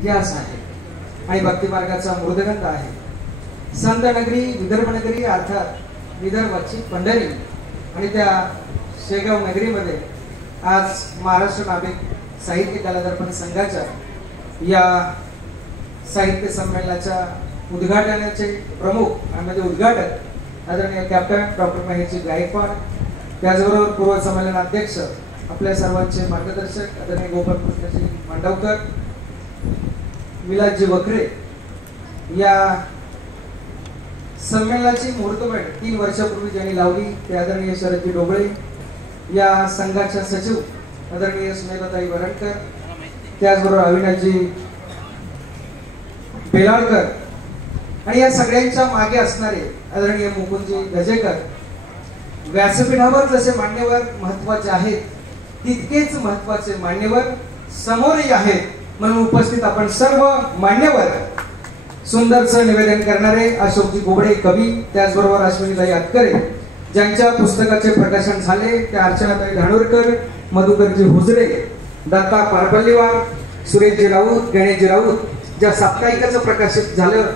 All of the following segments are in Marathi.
इतिहास आहे आणि भक्ती मार्गाचा मृदगंध आहे. संत नगरी, विदर्भ नगरी अर्थात विदर्भाची पंढरी आणि त्या शेगाव नगरीमध्ये आज महाराष्ट्र नाभिक साहित्य कला दर्पण संघाच्या या साहित्य संमेलनाच्या उद्घाटनाचे प्रमुख आणि म्हणजे उद्घाटक आदरणीय कॅप्टन डॉक्टर महेशजी गायकवाड, त्याचबरोबर पूर्व संमेलन अध्यक्ष आपल्या सर्वांचे मार्गदर्शक आदरणीय गोपालकृष्णजी मांडवकर, विलासजी वखरे. या संमेलनाची मुहूर्तमेढ 3 वर्षापूर्वी ज्यांनी लावली ते आदरणीय शरदजी डोबळे, या संघाच्या सचिव आदरणीय स्नेहलताई वरणकर, त्याचबरोबर अविनाशजी बेलाळकर आणि या सगळ्यांच्या मागे असणारे आदरणीय मुकुंदजी गजेकर. व्यासपीठावर जसे मान्यवर महत्वाचे आहेत तितकेच महत्वाचे मान्यवर समोरही आहेत. म्हणून उपस्थित आपण सर्व मान्यवर सुंदरचं निवेदन करणारे अशोकजी गोबडे कवी, त्याचबरोबर अश्विनीताई अतकरे ज्यांच्या पुस्तकाचे प्रकाशन झाले, त्या अर्चनाताई धानोरकर, मधुकरजी हुजरे, दत्ता पारपल्लीवार, सुरेशजी राऊत, गणेशजी राऊत. ज्या साप्ताहिकाचं प्रकाशित झालं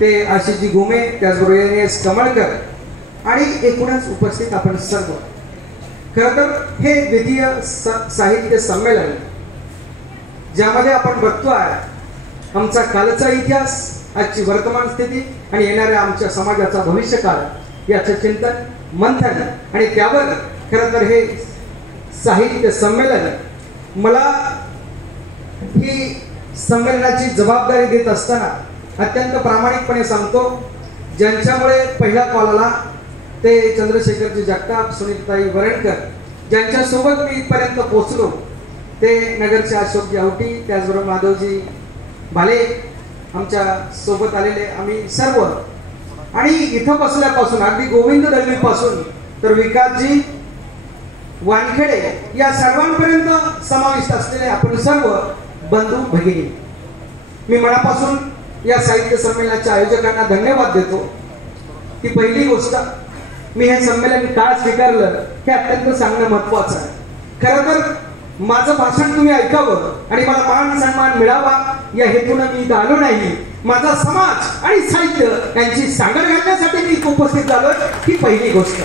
ते आशिषजी घुमे, त्याचबरोबर NS कमळकर आणि एकूणच उपस्थित आपण सर्व. खरं तर हे द्वितीय साहित्य संमेलन ज्यामध्ये आपण बघतोय आमचा कालचा इतिहास, आजची वर्तमान स्थिती आणि येणाऱ्या आमच्या समाजाचा भविष्यकाळ याचं चिंतन मंथन आणि त्यावर खरं तर हे साहित्य संमेलन. मला ही संमेलनाची जबाबदारी देत असताना अत्यंत प्रामाणिकपणे सांगतो, ज्यांच्यामुळे पहिला कॉल आला ते चंद्रशेखरजी जगताप, सुनीताई वरणकर, ज्यांच्यासोबत मी इथपर्यंत पोहोचलो ते नगरचे अशोकजी आवटी, त्याचबरोबर माधवजी भाले आमच्या सोबत आलेले आम्ही सर्व. आणि इथं बसल्यापासून अगदी गोविंद दलवीपासून तर विकासजी वानखेडे या सर्वांपर्यंत समाविष्ट असलेले आपण सर्व बंधू भगिनी, मी मनापासून या साहित्य संमेलनाच्या आयोजकांना धन्यवाद देतो. ती पहिली गोष्ट, मी हे संमेलन का स्वीकारलं हे अत्यंत सांगणं महत्वाचं आहे. खरं तर माझं भाषण तुम्ही ऐकावं आणि मला मान सन्मान मिळावा या हेतूनं मी इथं आलो नाही. माझा समाज आणि साहित्य यांची सांगड घालण्यासाठी मी इथं उपस्थित झालोय, ही पहिली गोष्ट.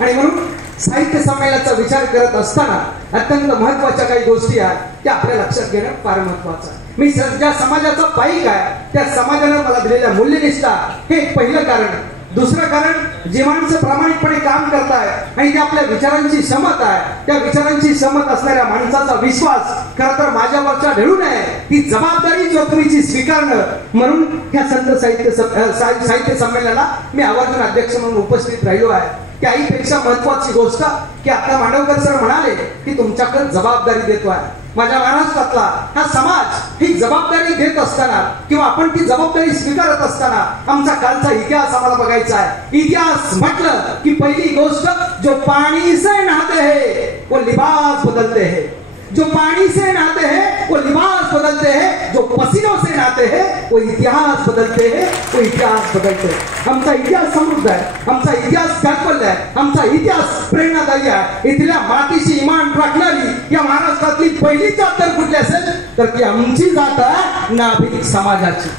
आणि म्हणून साहित्य संमेलनाचा विचार करत असताना अत्यंत महत्वाच्या काही गोष्टी आहेत त्या आपल्या लक्षात घेणं फार महत्वाचं आहे. मी ज्या समाजाचा पाईक आहे त्या समाजानं मला दिलेल्या मूल्यनिष्ठा हे एक पहिलं कारण. दुसरं कारण, जे माणसं प्रामाणिकपणे काम करताय आणि ते आपल्या विचारांची सहमत आहे, त्या विचारांची सहमत असणाऱ्या माणसाचा विश्वास खरं तर माझ्यावरचा ढळू नये, ती जबाबदारी जोखमीची स्वीकारणं. म्हणून ह्या संत साहित्य संमेलनाला मी आवर्जून अध्यक्ष म्हणून उपस्थित राहिलो आहे. त्याहीपेक्षा महत्वाची गोष्ट की आता मांडवकर सर म्हणाले की तुमच्याकडे जबाबदारी देतोय. माझ्या महाराष्ट्रातला हा समाज ही जबाबदारी देत असताना किंवा आपण ती जबाबदारी स्वीकारत असताना आमचा कालचा इतिहास आम्हाला बघायचा आहे. इतिहास म्हटलं की पहिली गोष्ट, जो पाणी से नहाते हैं वो लिबास बदलते हैं, जो पानी से नहाते हैं वो लिबास बदलते हैं, जो पसीनों से नहाते हैं वो इतिहास बदलते हैं, वो इतिहास बदलते हैं. आमचा इतिहास समृद्ध आहे, आमचा इतिहास जागवल्ला आहे, आमचा इतिहास प्रेरणादायी आहे. इथल्या मातीशी इमान राखणारी या महाराष्ट्रातली पहिली जात जर कुठली असेल तर ती आमची जात आहे नाभिक समाजाची.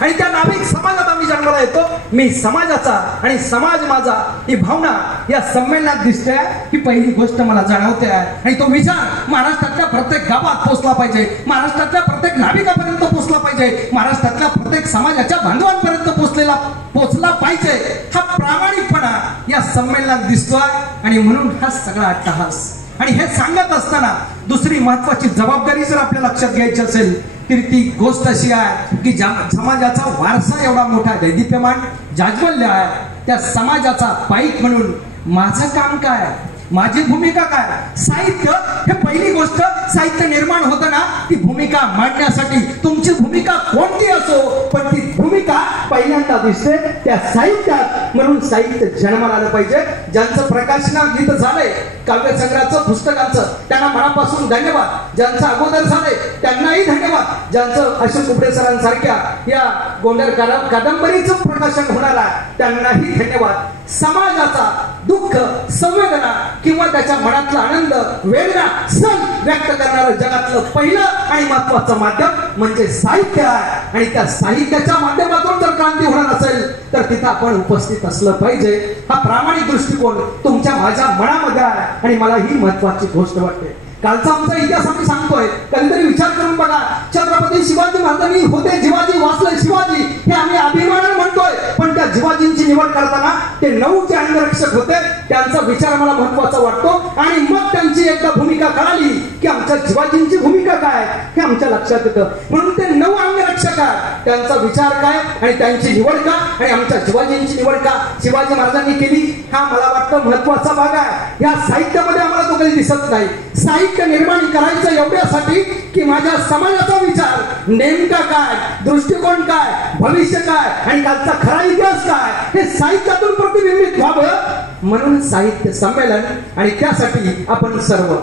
आणि त्या नाभिक समाजात आम्ही जन्माला येतो. मी समाजाचा आणि समाज माझा ही भावना या संमेलनात दिसते ही पहिली गोष्ट मला जाणवते आहे. आणि तो विचार महाराष्ट्रातल्या प्रत्येक गावात पोहोचला पाहिजे, महाराष्ट्रातल्या प्रत्येक नाभिकापर्यंत पोहोचला पाहिजे, महाराष्ट्रातल्या प्रत्येक समाजाच्या बांधवांपर्यंत पोहोचला पाहिजे. हा प्रामाणिकपणा या संमेलनात दिसतोय. आणि म्हणून हा सगळा अट्टहास. आणि हे सांगत असताना दुसरी महत्वाची जबाबदारी जर आपल्या लक्षात घ्यायची असेल तर ती गोष्ट अशी आहे की समाजाचा वारसा एवढा मोठा दैदिप्यमान जाज्वल्य आहे, त्या समाजाचा पाईक म्हणून माझं काम काय, माझी भूमिका काय. साहित्य हे पहिली गोष्ट, साहित्य निर्माण होतं ना ती भूमिका मांडण्यासाठी तुमची भूमिका कोणती असो पण ती भूमिका पहिल्यांदा साहित्यात दिसते, त्या साहित्यात. म्हणून साहित्य जन्माला आलं पाहिजे. ज्यांचं प्रकाशनात झालंय काव्यसंग्रहाचं पुस्तकांचं त्यांना मनापासून धन्यवाद. ज्यांचं अगोदर झालंय त्यांनाही धन्यवाद. ज्यांचं अशोक कुबडे सरांसारख्या या गोंधळ कादंबरीचं प्रकाशन होणार आहे त्यांनाही धन्यवाद. समाजाचा दुःख, संवेदना किंवा त्याच्या मनातला आनंद, वेदना, सण व्यक्त करणारं जगातलं पहिलं आणि महत्वाचं माध्यम म्हणजे साहित्य आहे. आणि त्या साहित्याच्या माध्यमातून जर क्रांती होणार असेल तर तिथं आपण उपस्थित असलं पाहिजे. हा प्रामाणिक दृष्टिकोन तुमच्या माझ्या मनामध्ये आहे आणि मला ही महत्वाची गोष्ट वाटते. कालचा आमचा इतिहास आम्ही सांगतोय, कधीतरी विचार करून बघा. छत्रपती शिवाजी महाराजांनी होते जिवाजी वाचले शिवाजी हे आम्ही अभिमानाने म्हणतोय, पण त्या जिवाजींची निवड करताना ते 9 चे अंगरक्षक होते. त्यांचा विचार मला महत्वाचा वाटतो. आणि मग त्यांची एकदा भूमिका कळाली की आमच्या जिवाजींची भूमिका काय हे आमच्या लक्षात येतं. म्हणून ते 9 अंगरक्षक आहेत, त्यांचा विचार काय आणि त्यांची निवड का आणि आमच्या जिवाजींची निवड का शिवाजी महाराजांनी केली, हा मला वाटतं महत्वाचा भाग आहे. या साहित्यामध्ये आम्हाला तो कधी दिसत नाही. साहित्य निर्माण करायचं एवढ्यासाठी की माझ्या समाजाचा विचार नेमका काय, दृष्टिकोन काय, भविष्य काय आणि कालचा खरा इतिहास काय हे साहित्यातून प्रतिबिंबित व्हावं. म्हणून साहित्य संमेलन आणि त्यासाठी आपण सर्व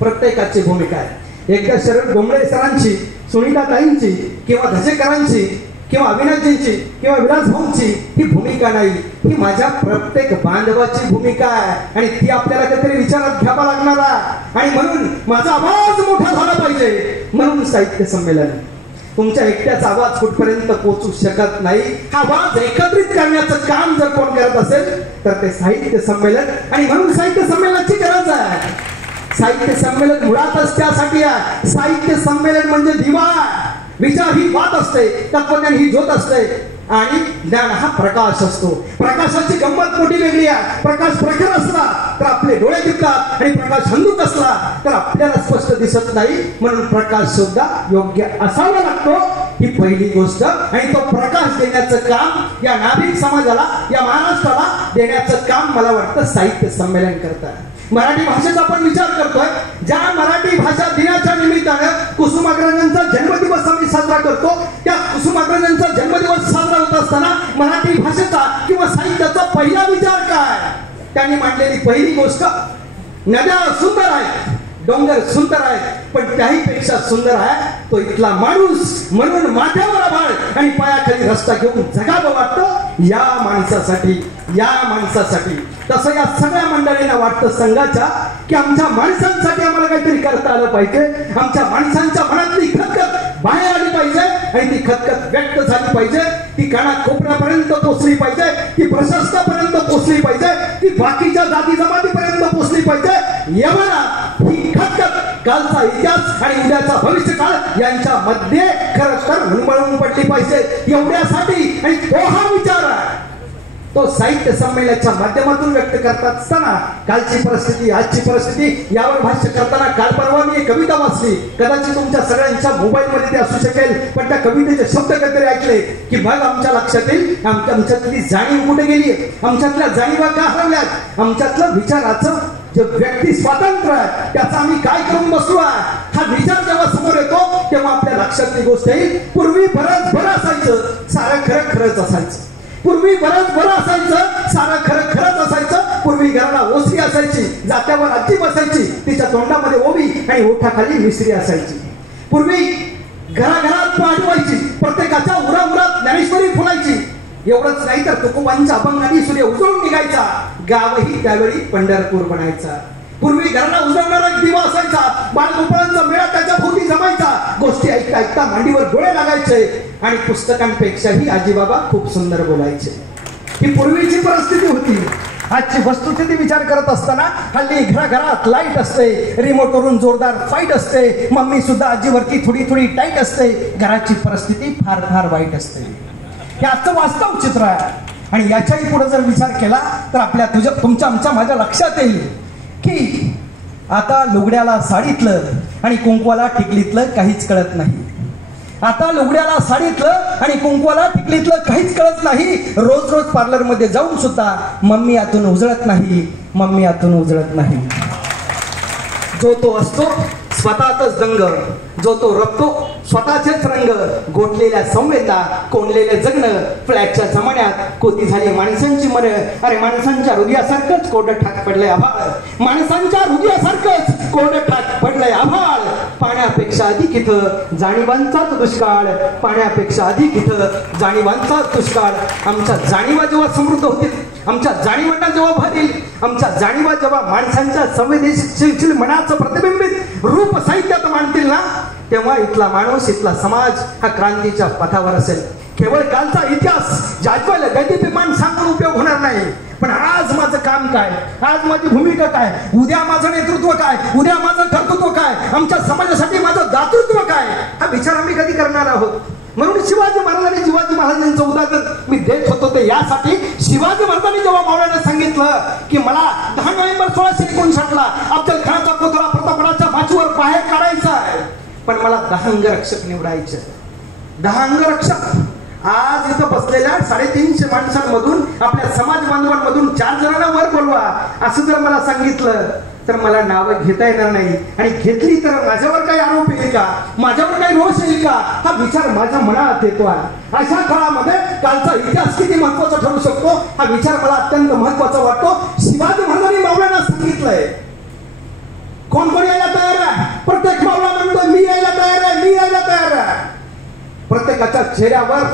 प्रत्येकाची भूमिका आहे. एकदा शरद डोंगरे सरांची, सुनीताताईंची किंवा धसेकरांची किंवा अविनाशजींची किंवा विलास भाऊंची ही भूमिका नाही, ही माझ्या प्रत्येक बांधवाची भूमिका आहे. आणि ती आपल्याला काहीतरी विचारात घ्यावा लागणार आहे. आणि म्हणून माझा आवाज मोठा झाला पाहिजे. म्हणून साहित्य संमेलन. तुमच्या एकट्याचा आवाज कुठपर्यंत पोहोचू शकत नाही. हा आवाज एकत्रित करण्याचं काम जर कोण करत असेल तर ते साहित्य संमेलन. आणि म्हणून साहित्य संमेलनाची गरज आहे. साहित्य संमेलन मुळातच त्यासाठी आहे. साहित्य संमेलन म्हणजे दिवा, विचार ही वात असते, तत्वज्ञान ही ज्योत असते आणि ज्ञान हा प्रकाश असतो. प्रकाशाची गंमत मोठी वेगळी आहे. प्रकाश प्रखर असला तर आपले डोळे दिसतात आणि प्रकाश हंदूक असला तर आपल्याला स्पष्ट दिसत नाही. म्हणून प्रकाश सुद्धा योग्य असावा लागतो, ही पहिली गोष्ट. आणि तो प्रकाश देण्याचं काम या नाभिक समाजाला, या महाराष्ट्राला देण्याचं काम मला वाटतं साहित्य संमेलन करतात. मराठी भाषेचा आपण विचार करतोय. ज्या मराठी भाषा दिनाच्या निमित्तानं कुसुमाग्रजांचा जन्मदिवस आम्ही साजरा करतो, त्या कुसुमाग्रजांचा जन्मदिवस साजरा होत असताना मराठी भाषेचा किंवा साहित्याचा पहिला विचार काय? त्यांनी मांडलेली पहिली गोष्ट, नद्या सुंदर आहेत, डोंगर सुंदर आहेत, पण त्याहीपेक्षा सुंदर आहे तो इथला माणूस. म्हणून माथ्यावर आभाळ आणि पायाखाली रस्ता घेऊन जगावं वाटतं या माणसासाठी, या माणसासाठी. तसं या सगळ्या मंडळींना वाटतं संघाच्या की आमच्या माणसांसाठी आम्हाला काहीतरी करता आलं पाहिजे. आमच्या माणसांच्या मनातली खतखत बाहेर आली पाहिजे आणि ती खतखत व्यक्त झाली पाहिजे. ती कानाकोपऱ्यापर्यंत पोचली पाहिजे, ती प्रशस्तापर्यंत पोचली पाहिजे, ती बाकीच्या जाती जमातीपर्यंत पोचली पाहिजे. याला ही खतखत कालचा इतिहास आणि उद्याचा भविष्य काळ यांच्या मध्ये खरं तर हुलमळून पडली पाहिजे. एवढ्यासाठी आणि तो हा विचार आहे तो साहित्य संमेलनाच्या माध्यमातून व्यक्त करत असताना कालची परिस्थिती, आजची परिस्थिती यावर भाष्य करताना काल परवा मी एक कविता वाचली. कदाचित तुमच्या सगळ्यांच्या मोबाईल मध्ये ते असू शकेल, पण त्या कवितेचे शब्द कधीतरी ऐकले की मग आमच्या लक्षात येईल आमच्यातली जाणीव कुठे गेली आहे, आमच्यातल्या जाणीवा का हरवल्यात, आमच्यातलं विचाराचं जे व्यक्ती स्वातंत्र्य आहे त्याचा आम्ही काय करून बसलो आहे. हा विचार जेव्हा समोर येतो तेव्हा आपल्या लक्षात ती गोष्ट येईल. पूर्वी बरंच बरं असायचं, सारं खरं खरंच असायचं. पूर्वी बरंच बरं असायचं, सारं खरं खरंच असायचं. पूर्वी घराला ओसरी असायची, जात्यावर आजी बसायची, तिच्या तोंडामध्ये ओवी आणि ओठाखाली मिसरी असायची. पूर्वी घराघरात पाठ व्हायची, प्रत्येकाच्या उराउरात ज्ञानेश्वरी फुलायची. एवढंच नाही तर तुकोबांच्या अभंगाने सूर्य उजळून निघायचा, गावही त्यावेळी पंढरपूर बनायचा. पूर्वी घराला उजळणारा एक दिवा असायचा, बाळगोपाळांचा मेळा त्याच्या भोवती जमायचा, गोष्टी ऐकता ऐकता मांडीवर डोळे लागायचे आणि पुस्तकांपेक्षाही आजीबाबा खूप सुंदर बोलायचे. ही पूर्वीची परिस्थिती होती. आजची वस्तुस्थिती विचार करत असताना हल्ली घराघरात लाईट असते, रिमोटवरून जोरदार फाईट असते, मम्मी सुद्धा आजीवरती थोडी थोडी टाईट असते. घराची परिस्थिती फार फार वाईट असते. हे आजचं वास्तव चित्र आहे. आणि याच्याही पुढे जर विचार केला तर आपल्या तुमच्या आमच्या माझ्या लक्षात येईल की आता लुगड्याला साडीतलं आणि कुंकवाला टिकलीतलं काहीच कळत नाही. आता लुगड्याला साडीतलं आणि कुंकवाला टिकलीतलं काहीच कळत नाही. रोज रोज पार्लर मध्ये जाऊन सुद्धा मम्मी आतून उजळत नाही, मम्मी आतून उजळत नाही. जो तो असतो स्वतःच दंग, जो तो रमतो स्वतःचेच रंग गोठलेल्या संवेदना कोंडलेले जगणं फ्लॅटच्या जमान्यात कोती झाली माणसांची मन. अरे माणसांच्या हृदयासारखंच कोरडं ठाक पडलंय आभाळ. माणसांच्या हृदयासारखंच कोरडं ठाक पडलंय आभाळ. पाण्यापेक्षा अधिक इथं जाणीवांचाच दुष्काळ. पाण्यापेक्षा अधिक इथं जाणीवांचाच दुष्काळ. आमच्या जाणीवा जेव्हा समृद्ध होतील, आमच्या जाणीवांना जेव्हा भरेल, आमच्या जाणीवा जेव्हा माणसांच्या संवेदनशील मनाचं प्रतिबिंबित रूप साहित्यात मांडतील ना, तेव्हा इथला माणूस, इथला समाज हा क्रांतीच्या पथावर असेल. केवळ कालचा इतिहास जाजवायला गतिमान सांगून उपयोग होणार नाही. पण आज माझं काम काय, आज माझी भूमिका काय, उद्या माझं नेतृत्व काय, उद्या माझं कर्तृत्व काय, आमच्या समाजासाठी माझं दातृत्व काय, हा विचार आम्ही कधी करणार आहोत. म्हणून शिवाजी महाराजांनी महाराजांचं उदाहरण मी देत होतो ते यासाठी, शिवाजी महाराजांनी जेव्हा मावळ्याने सांगितलं की मला 10 नोव्हेंबर 1659 अफजल खानाचा पुतळा प्रतापगडाच्या माचीवर बाहेर काढायचा आहे, पण मला 10 अंगरक्षक निवडायचे. 10 अंगरक्षक आज इथं बसलेल्या 350 माणसांमधून, आपल्या समाज बांधवांमधून 4 जणांना वर बोलवा असं जर मला सांगितलं तर मला नावं घेता येणार नाही. आणि घेतली तर माझ्यावर काही आरोप येईल का, माझ्यावर काही रोष येईल का, हा विचार माझ्या मनात येतो. अशा काळामध्ये कालचा इतिहास किती महत्वाचा ठरू शकतो हा विचार मला अत्यंत महत्वाचा वाटतो. शिवाजी महाराजांनी मावळ्यांना सांगितलंय, कोण कोण यायला तयार आहे. प्रत्येक मावळा म्हणतो मी यायला तयार आहे, मी यायला तयार आहे. प्रत्येकाच्या चेहऱ्यावर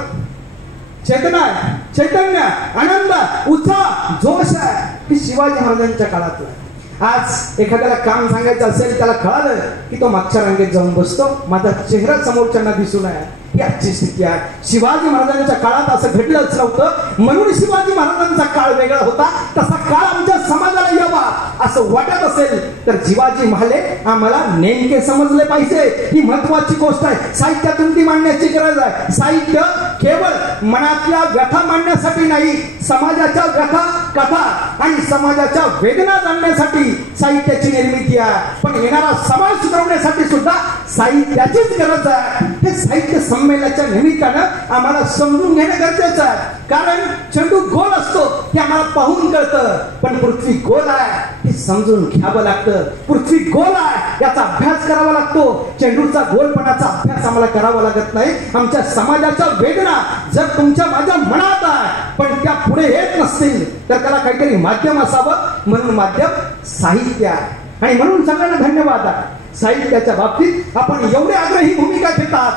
चेतना, चैतन्य, आनंद, उत्साह, जोश आहे. ही शिवाजी महाराजांच्या काळातला. आज एखाद्याला काम सांगायचं असेल, त्याला कळालं की तो मागच्या रांगेत जाऊन बसतो, माझा चेहरा समोरच्यांना दिसू नये, ही आजची स्थिती आहे. शिवाजी महाराजांच्या काळात असं घडलंच नव्हतं, म्हणून शिवाजी महाराजांचा काळ वेगळा होता. तसा काळ आमच्या समाजाला यावा असं वाटत असेल तर शिवाजी महाले आम्हाला नेमके समजले पाहिजे. ही महत्वाची गोष्ट आहे. साहित्यातून ती मांडण्याची गरज आहे. साहित्य केवळ मनातल्या व्यथा मांडण्यासाठी नाही, समाजाच्या व्यथा, कथा आणि समाजाच्या वेदना जाणण्यासाठी साहित्याची निर्मिती आहे. पण येणारा समाज सुधारण्यासाठी सुद्धा साहित्याचीच गरज आहे. हे साहित्य संमेलनाच्या निमित्तानं आम्हाला समजून घेणं गरजेचं आहे. कारण चेंडू गोल असतो हे आम्हाला पाहून कळतं, पण पृथ्वी गोल आहे हे समजून घ्यावं लागतं. पृथ्वी गोल आहे याचा अभ्यास करावा लागतो. चेंडूचा गोलपणाचा अभ्यास आम्हाला करावा लागत नाही. आमच्या समाजाच्या वेदना जर तुमच्या माझ्या मनात आहे पण त्या पुढे येत नसतील तर त्याला काहीतरी माध्यम असावं, म्हणून माध्यम साहित्य आहे. आणि म्हणून सगळ्यांना धन्यवाद आहे. साहित्याच्या बाबतीत आपण एवढे आग्रही भूमिका घेतात.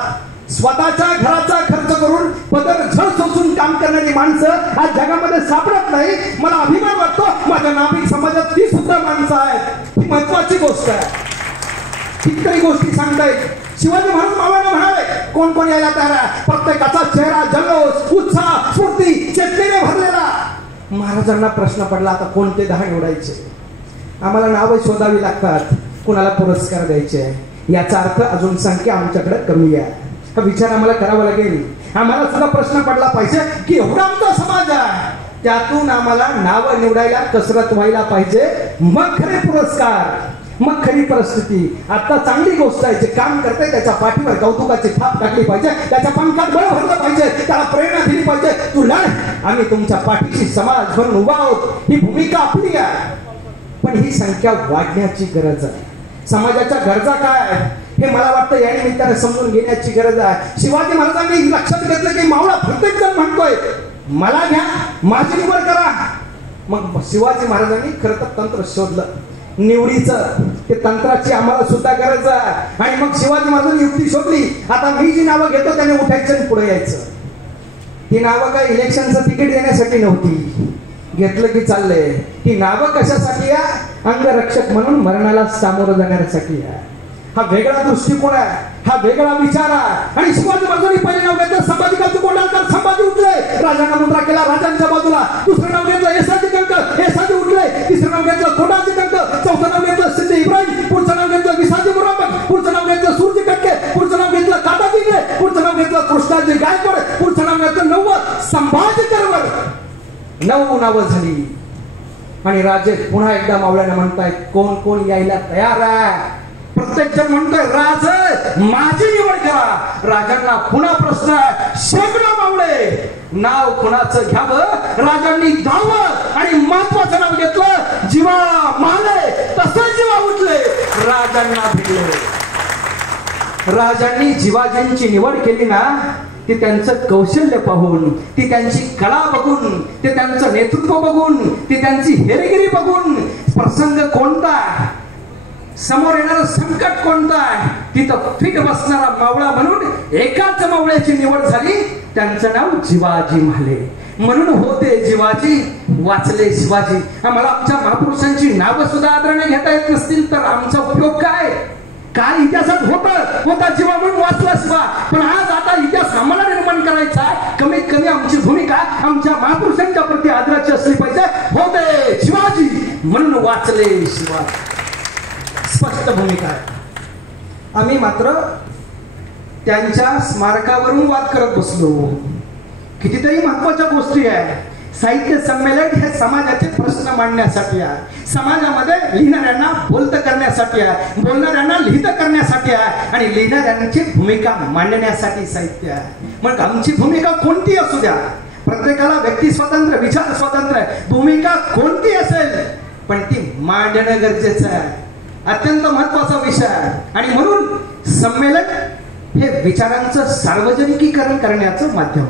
स्वतःच्या घराचा खर्च करून पदर झळ सोसून काम करणारी माणसं आज जगामध्ये सापडत नाही. मला अभिमान वाटतो माझ्या नाभिक समाजात ती सुद्धा माणसं आहेत. ही महत्वाची गोष्ट आहे. कितीतरी गोष्टी सांगतायत. शिवाजी महाराज मावळ्यांना म्हणाले कोण कोण यायला तयार आहे. प्रत्येकाचा चेहरा जल्लोष, उत्साह, स्फूर्ती, चेतनेने भरलेला. महाराजांना प्रश्न पडला आता कोणते 10 निवडायचे. आम्हाला नावं शोधावी लागतात, कुणाला पुरस्कार द्यायचे. याचा अर्थ अजून संख्या आमच्याकडे कमी आहे. हा विचार आम्हाला करावा लागेल. आम्हाला सुद्धा प्रश्न पडला पाहिजे की एवढा आमचा समाज आहे, त्यातून आम्हाला नावं निवडायला कसरत व्हायला पाहिजे. मग खरे पुरस्कार, मग खरी परिस्थिती. आता चांगली गोष्ट आहे, जे काम करते त्याच्या पाठीवर कौतुकाची थाप टाकली पाहिजे, त्याच्या पंखात बळ भरलं पाहिजे, त्याला प्रेरणा दिली पाहिजे. तू लढ, आम्ही तुमच्या पाठीशी समाज म्हणून उभा आहोत. ही भूमिका आपली आहे. पण ही संख्या वाढण्याची गरज आहे. समाजाच्या गरजा काय हे मला वाटतं या निमित्ताने समजून घेण्याची गरज आहे. शिवाजी महाराजांनी लक्षात घेतलं की मावळा प्रत्येक जण म्हणतोय मला घ्या, माझी निवड करा. मग शिवाजी महाराजांनी खरं तर तंत्र शोधलं निवडीचं. ते तंत्राची आम्हाला सुद्धा गरज आहे. आणि मग शिवाजी महाराजांनी युक्ती शोधली. आता मी जी नावं घेतो त्याने उठायचं आणि पुढे यायचं. ती नावं काय इलेक्शनचं तिकीट देण्यासाठी नव्हती, घेतलं की चाललंय. ही नावं कशासाठी आहे? अंगरक्षक म्हणून मरणाला सामोरं जाण्यासाठी आहे. हा वेगळा दृष्टिकोन आहे, हा वेगळा विचार आहे. आणि शिवाजी महाराजांनी पहिले नाव घेतलं संभाजीकांचं कोंढाळकर. संभाजी उठले, राजांना मुद्रा केला राजांच्या बाजूला. दुसरं नाव घेतलं येसाजी कंक, येसाजी उठले. तिसरं नाव घेतलं कोंढाजी कंक. चौथं नाव घेतलं सिद्धी इब्राहिम. पुढचं नाव घेतलं विसाजी मुरामत. पुढचं नाव घेतलं सुरजी कटके. पुढचं नाव घेतलं काकाजी इंगळे. पुढचं नाव घेतलं कृष्णाजी गायकवाड. पुढचं नाव घेतलं 9 संभाजी करवर. 9 नावं झाली. आणि राजे पुन्हा एकदा मावळ्याने म्हणतायत कोण कोण यायला तयार आहे. प्रत्येक जण म्हणतोय राज माझी निवड करा. राजांना पुन्हा प्रश्न आहे, शेकडो मावळे नाव कुणाचं घ्यावं. राजांनी धावलं आणि महत्वाचं नाव घेतलं जीवा माले. तसं जीवा उठले, राजांना भेटले. राजांनी शिवाजींची निवड केली ना, ती त्यांचं कौशल्य पाहून, ती त्यांची कला बघून, ते त्यांचं नेतृत्व बघून, ती त्यांची हेरगिरी बघून, प्रसंग कोणता, समोर येणारं संकट कोणतं आहे, तिथं फिट बसणारा मावळा म्हणून एकाच मावळ्याची निवड झाली. त्यांचं नाव शिवाजी महाले. म्हणून होते शिवाजी, वाचले शिवाजी. आम्हाला आमच्या महापुरुषांची नावं सुद्धा आदराने घेता येत नसतील तर आमचा उपयोग काय? काय इतिहासात होता शिवा म्हणून वाचला शिवा. पण आज आता इतिहास आम्हाला निर्माण करायचा आहे. कमीत कमी आमची भूमिका आमच्या महापुरुषांच्या प्रती आदराची असली पाहिजे. होते शिवाजी म्हणून वाचले शिवाजी, स्पष्ट भूमिका आहे. आम्ही मात्र त्यांच्या स्मारकावरून वाद करत बसलो. कितीतरी महत्वाच्या गोष्टी आहे. साहित्य संमेलन हे समाजाचे प्रश्न मांडण्यासाठी आहे, समाजामध्ये लिहिणाऱ्यांना बोलतं करण्यासाठी आहे, बोलणाऱ्यांना लिहितं करण्यासाठी आहे, आणि लिहिणाऱ्यांची भूमिका मांडण्यासाठी साहित्य आहे. मग आमची भूमिका कोणती असू द्या, प्रत्येकाला व्यक्ती स्वातंत्र्य, विचार स्वातंत्र्य, भूमिका कोणती असेल पण ती मांडणं गरजेचं आहे. अत्यंत महत्वाचा विषय आहे. आणि म्हणून संमेलन हे विचारांचं सार्वजनिकीकरण करण्याचं माध्यम.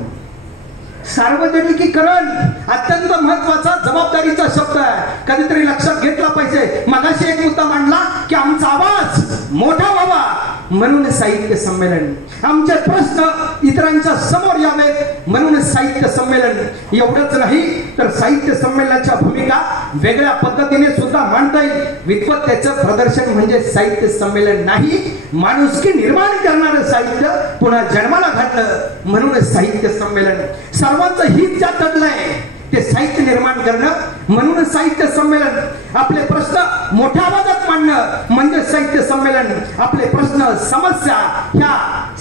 सार्वजनिकीकरण अत्यंत महत्वाचा, जबाबदारीचा शब्द आहे. कधीतरी लक्षात घेतला पाहिजे. मगाशी एक मुद्दा मांडला की आमचा आवाज मोठा व्हावा म्हणून साहित्य संमेलन, आमचे प्रश्न इतरांच्या समोर यावेत म्हणून साहित्य संमेलन. एवढंच नाही तर साहित्य संमेलनाच्या भूमिका वेगळ्या पद्धतीने सुद्धा मांडता येईल. विद्वत्तेचं प्रदर्शन म्हणजे साहित्य संमेलन नाही, माणुसकी निर्माण करणारं साहित्य पुन्हा जन्माला घातलं म्हणून साहित्य संमेलन. सर्वांचं हित ज्यात दडलंय ते साहित्य निर्माण करणं म्हणून साहित्य संमेलन. आपले प्रश्न मोठ्या आवाजात मांडणं म्हणजे साहित्य संमेलन. आपले प्रश्न, समस्या ह्या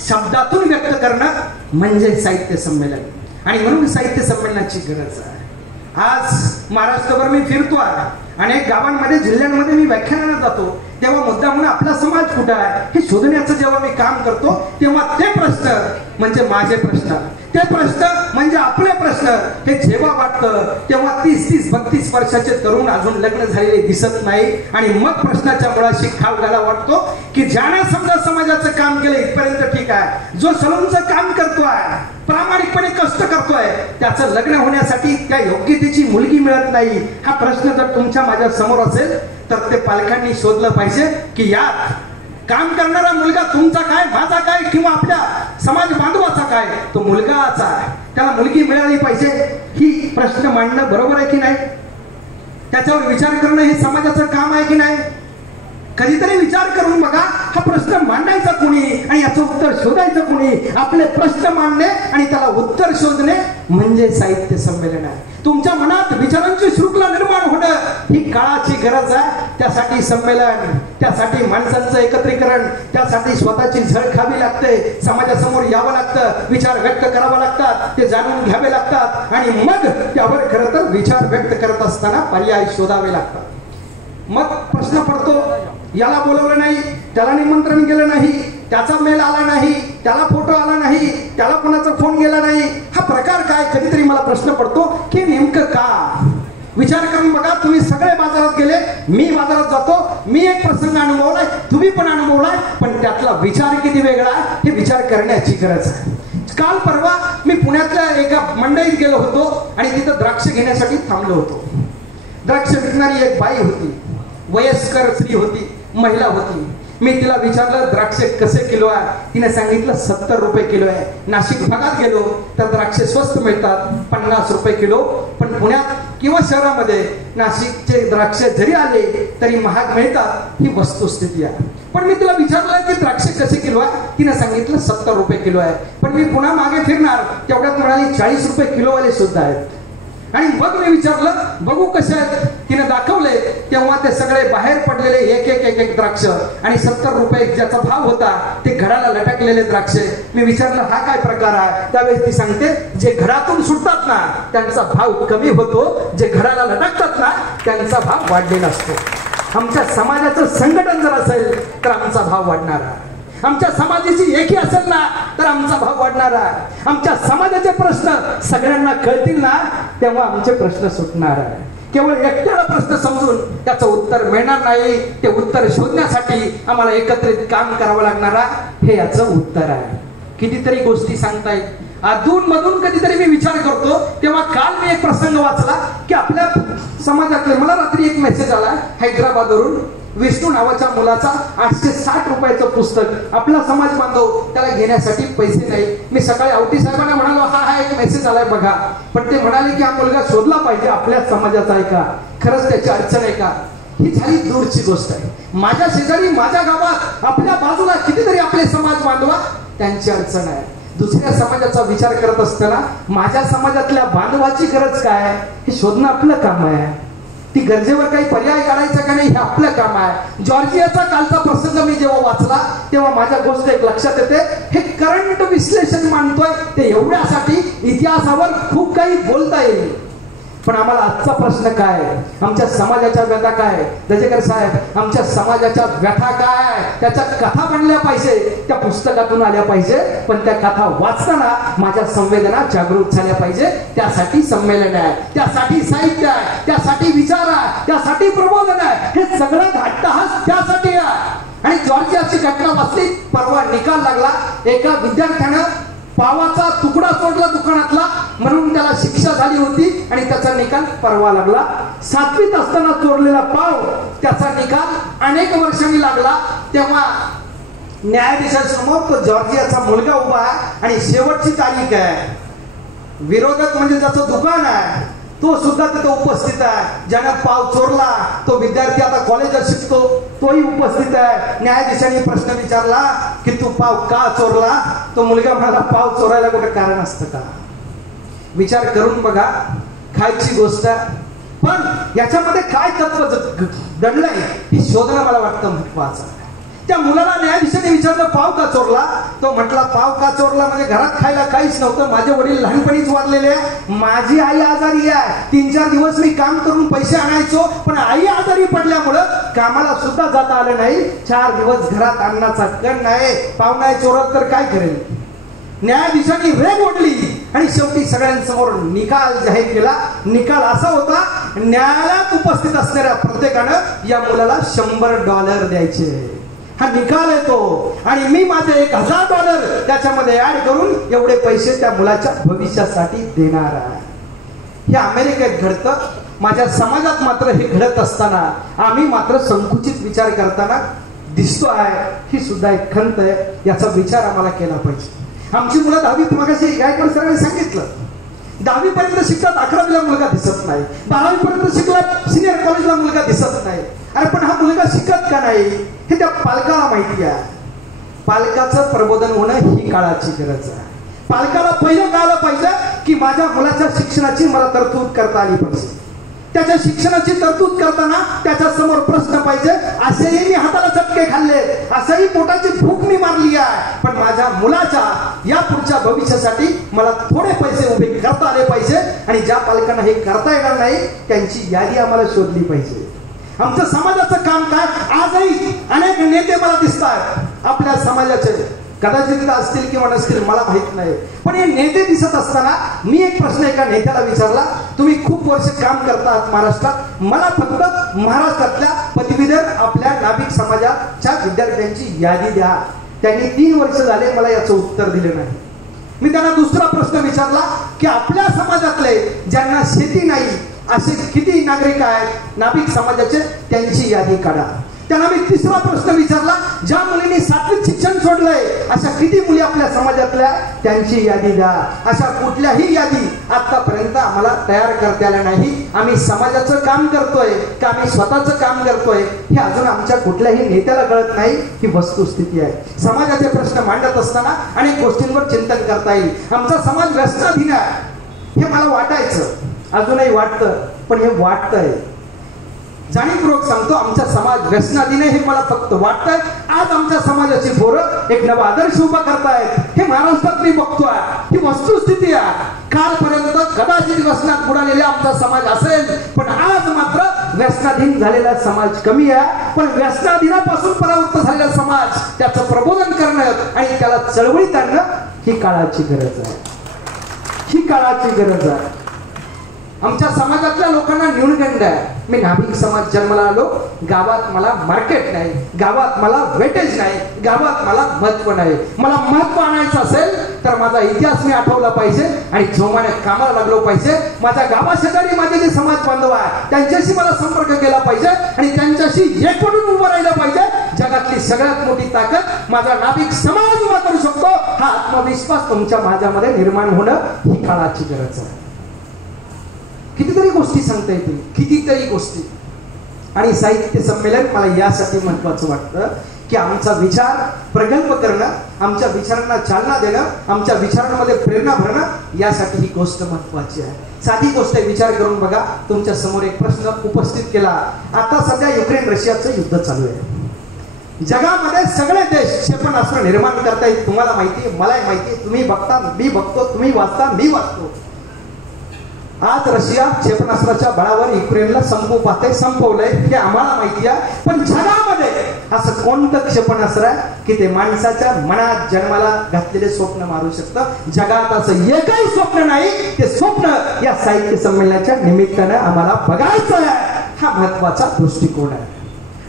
शब्दातून व्यक्त करणं म्हणजे साहित्य संमेलन. आणि म्हणून साहित्य संमेलनाची गरज आहे. आज महाराष्ट्रभर मी फिरतोय, अनेक गावांमध्ये, जिल्ह्यांमध्ये मी व्याख्यानाला जातो, तेव्हा मुद्दा म्हणून आपला समाज कुठं आहे हे शोधण्याचं जेव्हा मी काम करतो, तेव्हा ते प्रश्न म्हणजे माझे प्रश्न, ते प्रश्न म्हणजे आपले प्रश्न हे जेव्हा वाटतं तेव्हा 30-32 वर्षाचे तरुण अजून लग्न झालेले दिसत नाही. आणि मग प्रश्नाच्या मुळाशी खाव घाला वाटतो की ज्याने समजा समाजाचं काम केलं इथपर्यंत ठीक आहे, जो सलूनचं काम करतोय, प्रामाणिकपणे कष्ट करतोय, त्याचं लग्न होण्यासाठी त्या योग्यतेची मुलगी मिळत नाही, हा प्रश्न जर तुमच्या माझ्या समोर असेल तर ते पालकांनी शोधलं पाहिजे की यात काम करणारा मुलगा तुमचा काय, माझा काय, किंवा आपल्या समाज बांधवाचा काय, तो मुलगाचा आहे, त्याला मुलगी मिळाली पाहिजे. ही प्रश्न मांडणं बरोबर आहे की नाही, त्याच्यावर विचार करणं हे समाजाचं काम आहे की नाही. कधीतरी विचार करून बघा, हा प्रश्न मांडायचा कोणी आणि याचं उत्तर शोधायचं कोणी. आपले प्रश्न मांडणे आणि त्याला उत्तर शोधणे म्हणजे साहित्य संमेलन आहे. तुमच्या मनात विचारांची शृंखला निर्माण होणं ही काळाची गरज आहे. त्यासाठी संमेलन, त्यासाठी माणसांचं एकत्रीकरण, त्यासाठी स्वतःची झळ खावी लागते, समाजासमोर यावं लागतं, विचार व्यक्त करावे लागतात, ते जाणून घ्यावे लागतात, आणि मग त्यावर खरं तर विचार व्यक्त करत असताना पर्याय शोधावे लागतात. मग प्रश्न पडतो, याला बोलवलं नाही, त्याला निमंत्रण केलं नाही, त्याचा मेल आला नाही, त्याला फोटो आला नाही, त्याला कोणाचा फोन गेला नाही, हा प्रकार काय? कधीतरी मला प्रश्न पडतो की नेमकं का. विचार करून बघा, तुम्ही सगळे बाजारात गेले, मी बाजारात जातो, मी एक प्रसंग अनुभवलाय, तुम्ही पण अनुभवलाय, पण त्यातला विचार किती वेगळा हे विचार करण्याची गरज आहे. काल परवा मी पुण्यातल्या एका मंडईत गेलो होतो आणि तिथं द्राक्ष घेण्यासाठी थांबलो होतो. द्राक्ष विकणारी एक बाई होती, वयस्कर स्त्री होती, महिला होती. मी तिला विचारलं द्राक्ष कसे किलो आहे, तिने सांगितलं 70 रुपये किलो आहे. नाशिक भागात गेलो तर द्राक्ष स्वस्त मिळतात, 50 रुपये किलो. पण पुण्यात किंवा शहरामध्ये नाशिकचे द्राक्ष जरी आले तरी महाग मिळतात, ही वस्तुस्थिती आहे. पण मी तिला विचारलं की द्राक्ष कसे किलो आहे, तिने सांगितलं 70 रुपये किलो आहे. पण मी पुन्हा मागे फिरणार तेवढ्यात म्हणाली 40 रुपये किलोवाले सुद्धा आहेत. आणि मग मी विचारलं बघू कसे आहेत, तिने दाखवले. तेव्हा ते सगळे बाहेर पडलेले एक द्राक्ष आणि 70 रुपये ज्याचा भाव होता ते घराला लटकलेले द्राक्ष. मी विचारलं हा काय प्रकार आहे, त्यावेळेस ती सांगते जे घरातून सुटतात ना त्यांचा भाव कमी होतो, जे घराला लटकतात ना त्यांचा भाव वाढलेला असतो. आमच्या समाजाचं संघटन जर असेल तर आमचा भाव वाढणार आहे. आमच्या समाजाची एकी असेल ना तर आमचा भाव वाढणार आहे. आमच्या समाजाचे प्रश्न सगळ्यांना कळतील ना तेव्हा आमचे प्रश्न सुटणार आहे. केवळ एकट्याला प्रश्न समजून त्याचं उत्तर मिळणार नाही. ते उत्तर शोधण्यासाठी आम्हाला एकत्रित काम करावं लागणार आहे. हे याचं उत्तर आहे. कितीतरी गोष्टी सांगतायत. अधून मधून कधीतरी मी विचार करतो, तेव्हा काल मी एक प्रसंग वाचला की आपल्या समाजातले, मला रात्री एक मेसेज आला हैदराबादवरून, विष्णू नावाच्या मुलाचा 860 रुपयाचं पुस्तक आपला समाज बांधव त्याला घेण्यासाठी पैसे नाही. मी सकाळी आवटी साहेबांना म्हणालो हा एक मेसेज आलाय बघा, पण ते म्हणाले की हा मुलगा शोधला पाहिजे, आपल्या समाजाचा आहे का, खरंच त्याची अडचण आहे का. ही झाली दूरची गोष्ट आहे. माझ्या शेजारी, माझ्या गावात, आपल्या बाजूला कितीतरी आपले समाज बांधवा त्यांची अडचण आहे. दुसऱ्या समाजाचा विचार करत असताना माझ्या समाजातल्या बांधवाची गरज काय हे शोधणं आपलं काम आहे. ती गरजेवर काही पर्याय काढायचा का नाही हे आपलं काम आहे. जॉर्जियाचा कालचा प्रसंग मी जेव्हा वाचला तेव्हा माझ्या गोष्ट एक लक्षात येते. हे करंट विश्लेषण मांडतोय ते एवढ्यासाठी इतिहासावर खूप काही बोलता येईल, पण आम्हाला आजचा प्रश्न काय, आमच्या समाजाच्या व्यथा काय. दजेकर साहेब, आमच्या समाजाच्या व्यथा काय, त्याच्या कथा बनल्या पाहिजे, त्या पुस्तकातून आल्या पाहिजे, पण त्या कथा वाचताना माझ्या संवेदना जागृत झाल्या पाहिजे. त्यासाठी संमेलन आहे, त्यासाठी साहित्य आहे, त्यासाठी विचार आहे, त्यासाठी प्रबोधन आहे. हे सगळं घाटहास त्यासाठी आहे. आणि जॉर्जियाची घटना वाचली, परवा निकाल लागला. एका विद्यार्थ्यानं पावाचा तुकडा सोडला दुकानातला म्हणून त्याला शिक्षा झाली होती आणि त्याचा निकाल परवा लागला. 7वीत असताना चोरलेला पाव, त्याचा निकाल अनेक वर्षांनी लागला. तेव्हा न्यायाधीशासमोर तो जॉर्जियाचा मुलगा उभा आहे आणि शेवटची तारीख आहे. विरोधक म्हणजे ज्याचं दुकान आहे तो सुद्धा तिथे उपस्थित आहे. ज्यानं पाव चोरला तो विद्यार्थी आता कॉलेजात शिकतो, तोही उपस्थित आहे. न्यायाधीशांनी प्रश्न विचारला की तू पाव का चोरला. तो मुलगा म्हणाला पाव चोरायला कुठे कारण असतं का. विचार करून बघा, खायची गोष्ट, पण याच्यामध्ये काय तत्व दडलंय हे शोधणं मला वाटतं महत्वाचं आहे. त्या मुलाला न्यायाधीशाने विचारलं पाव का चोरला. तो म्हटला पाव का चोरला म्हणजे घरात खायला काहीच नव्हतं, माझे वडील लहानपणीच वारलेले, माझी आई आजारी आहे, 3-4 दिवस मी काम करून पैसे आणायचो, पण आई आजारी पडल्यामुळं कामाला सुद्धा जाता आलं नाही. 4 दिवस घरात अन्नाचा कण नाही. पाव नाही चोरत तर काय करेल. न्यायाधीशांनी रेग ओढली आणि शेवटी सगळ्यांसमोर निकाल जाहीर केला. निकाल असा होता, न्यायालयात उपस्थित असणाऱ्या प्रत्येकानं या मुलाला $100 द्यायचे. हा निकाल येतो आणि मी माझे $1000 त्याच्यामध्ये ऍड करून एवढे पैसे त्या मुलाच्या भविष्यासाठी देणार आहे. हे अमेरिकेत घडतं. माझ्या समाजात मात्र हे घडत असताना आम्ही मात्र संकुचित विचार करताना दिसतो आहे. ही सुद्धा एक खंत आहे. याचा विचार आम्हाला केला पाहिजे. आमची मुलं 10वीत, मागाशी गायकवाड सरांनी सांगितलं, 10वी पर्यंत शिकतात, 11वीला मुलगा दिसत नाही, 12वी पर्यंत शिकला, सिनियर कॉलेजला मुलगा दिसत नाही. अरे पण हा मुलगा शिकत का नाही हे त्या पालकाला माहिती आहे. पालकाचं प्रबोधन होणं ही काळाची गरज आहे. पालकाला पहिलं कळलं पाहिजे की माझ्या मुलाच्या शिक्षणाची मला तरतूद करता आली पाहिजे. त्याच्या शिक्षणाची तरतूद करताना त्याच्या समोर प्रश्न पाहिजे, असेही मी हाताला चटके खाल्ले, असंही पोटाची भूक मी मारली आहे, पण माझ्या मुलाच्या या पुढच्या भविष्यासाठी मला थोडे पैसे उभे करता आले पाहिजे. आणि ज्या पालकांना हे करता येणार नाही त्यांची यादी आम्हाला शोधली पाहिजे. आमच्या समाजाचं काम काय. आजही अनेक नेते मला दिसतात आपल्या समाजाचे, कदाचित असतील किंवा नसतील मला माहित नाही, पण हे नेते दिसत असताना मी एक प्रश्न एका नेत्याला विचारला, तुम्ही खूप वर्ष काम करतात महाराष्ट्रात, मला फक्त महाराष्ट्रातल्या पदवीधर आपल्या नाभिक समाजाच्या विद्यार्थ्यांची यादी द्या. त्यांनी 3 वर्ष झाले मला याचं उत्तर दिले नाही. मी त्यांना दुसरा प्रश्न विचारला की आपल्या समाजातले ज्यांना शेती नाही असे किती नागरिक आहेत नाभिक समाजाचे, त्यांची यादी काढा. त्यांना मी तिसरा प्रश्न विचारला, ज्या मुलींनी 7वीत शिक्षण सोडलंय अशा किती मुली आपल्या समाजातल्या, त्यांची यादी द्या. अशा कुठल्याही यादी आतापर्यंत आम्हाला तयार करता आल्या नाही. आम्ही समाजाचं काम करतोय का आम्ही स्वतःचं काम करतोय हे अजून आमच्या कुठल्याही नेत्याला कळत नाही. ही वस्तुस्थिती आहे. समाजाचे प्रश्न मांडत असताना अनेक गोष्टींवर चिंतन करता येईल. आमचा समाज व्यसनाधीन आहे हे मला वाटायचं, अजूनही वाटतं, पण हे वाटतंय. जाणीवपूर्वक सांगतो, आमचा समाज व्यसनाधीन आहे हे मला फक्त वाटतंय. आज आमच्या समाजाची पोरं एक नवा आदर्श उभा करतायत हे महाराष्ट्रात मी बघतोय. ही वस्तुस्थिती आहे. कालपर्यंत कदाचित व्यसनात बुडालेला आमचा समाज असेल, पण आज मात्र व्यसनाधीन झालेला समाज कमी आहे. पण व्यसनाधीनापासून परावृत्त झालेला समाज, त्याचं प्रबोधन करणं आणि त्याला चळवळीत आणणं ही काळाची गरज आहे. ही काळाची गरज आहे. आमच्या समाजातल्या लोकांना न्यूनगंड आहे. मी नाभिक समाज जन्माला आलो, गावात मला मार्केट नाही, गावात मला वेटेज नाही, गावात मला महत्व नाही. मला महत्व आणायचं असेल तर माझा इतिहास मी आठवला पाहिजे आणि जोमाने कामाला लागलो पाहिजे. माझ्या गावाशेजारी माझे जे समाज बांधव आहे त्यांच्याशी मला संपर्क केला पाहिजे आणि त्यांच्याशी एकवटून उभं राहिलं पाहिजे. जगातली सगळ्यात मोठी ताकद माझा नाभिक समाज उभा करू शकतो. हा आत्मविश्वास तुमच्या माझ्यामध्ये निर्माण होणं ही काळाची गरज आहे. कितीतरी गोष्टी सांगता येतील, कितीतरी गोष्टी. आणि साहित्य संमेलन मला यासाठी महत्वाचं वाटतं की आमचा विचार प्रगल्भ करणं, आमच्या विचारांना चालना देणं, आमच्या विचारांमध्ये प्रेरणा भरणं, यासाठी ही गोष्ट महत्वाची आहे. साधी गोष्ट आहे, विचार करून बघा. तुमच्या समोर एक प्रश्न उपस्थित केला. आता सध्या युक्रेन रशियाचं युद्ध चालू आहे. जगामध्ये सगळे देश क्षेपणास्त्र निर्माण करतायत. तुम्हाला माहिती आहे, मलाही माहिती आहे, तुम्ही बघता, मी बघतो, तुम्ही वाचता, मी वाचतो. आज रशिया क्षेपणास्त्राच्या बळावर युक्रेनला संपवू पाहते, संपवलंय हे आम्हाला माहिती आहे. पण जगामध्ये असं कोणतं क्षेपणास्त्र आहे की ते माणसाच्या मनात जन्माला घातलेले स्वप्न मारू शकतं? जगात असं एकही स्वप्न नाही. ते स्वप्न या साहित्य संमेलनाच्या निमित्तानं आम्हाला बघायचं आहे. हा महत्वाचा दृष्टिकोन आहे.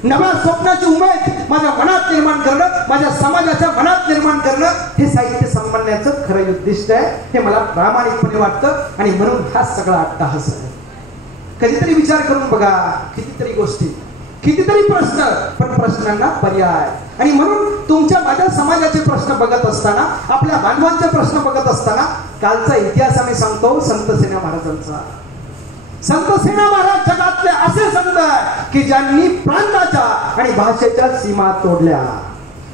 नव्या स्वप्नाची उमेद माझ्या मनात निर्माण करणं, माझ्या समाजाच्या मनात निर्माण करणं, हे साहित्य संमेलनाचं खरं उद्दिष्ट आहे. हे मला प्रामाणिकपणे वाटतं आणि म्हणून हा सगळा अट्टाहास आहे. कधीतरी विचार करून बघा, कितीतरी गोष्टी, कितीतरी प्रश्न, पण प्रश्नांना पर्याय. आणि म्हणून तुमच्या माझ्या समाजाचे प्रश्न बघत असताना, आपल्या बांधवांचे प्रश्न बघत असताना, कालचा इतिहास आम्ही सांगतो संत सेना महाराजांचा. संत सेना महाराज जगातले असे संत की ज्यांनी प्रांताच्या आणि भाषेच्या सीमा तोडल्या.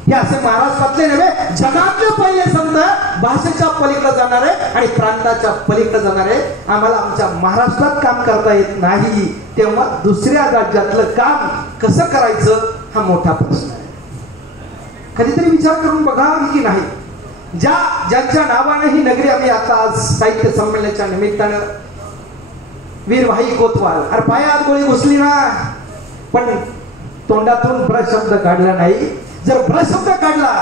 हे असे महाराष्ट्रातले नव्हे, जगातले पहिले संत, भाषेच्या पलीकडे जाणारे आणि प्रांताच्या पलीकडे जाणारे. आम्हाला आमच्या महाराष्ट्रात काम करता येत नाही, तेव्हा दुसऱ्या राज्यातलं काम कसं करायचं हा मोठा प्रश्न आहे. कधीतरी विचार करून बघा की नाही, ज्यांच्या नावाने ही नगरी आम्ही आता आज साहित्य संमेलनाच्या निमित्तानं, वीर भाई कोतवाल, अरे पायात गोळी घुसली ना, पण तोंडातून ब्रशब्द काढला नाही. जर ब्रशब्द काढला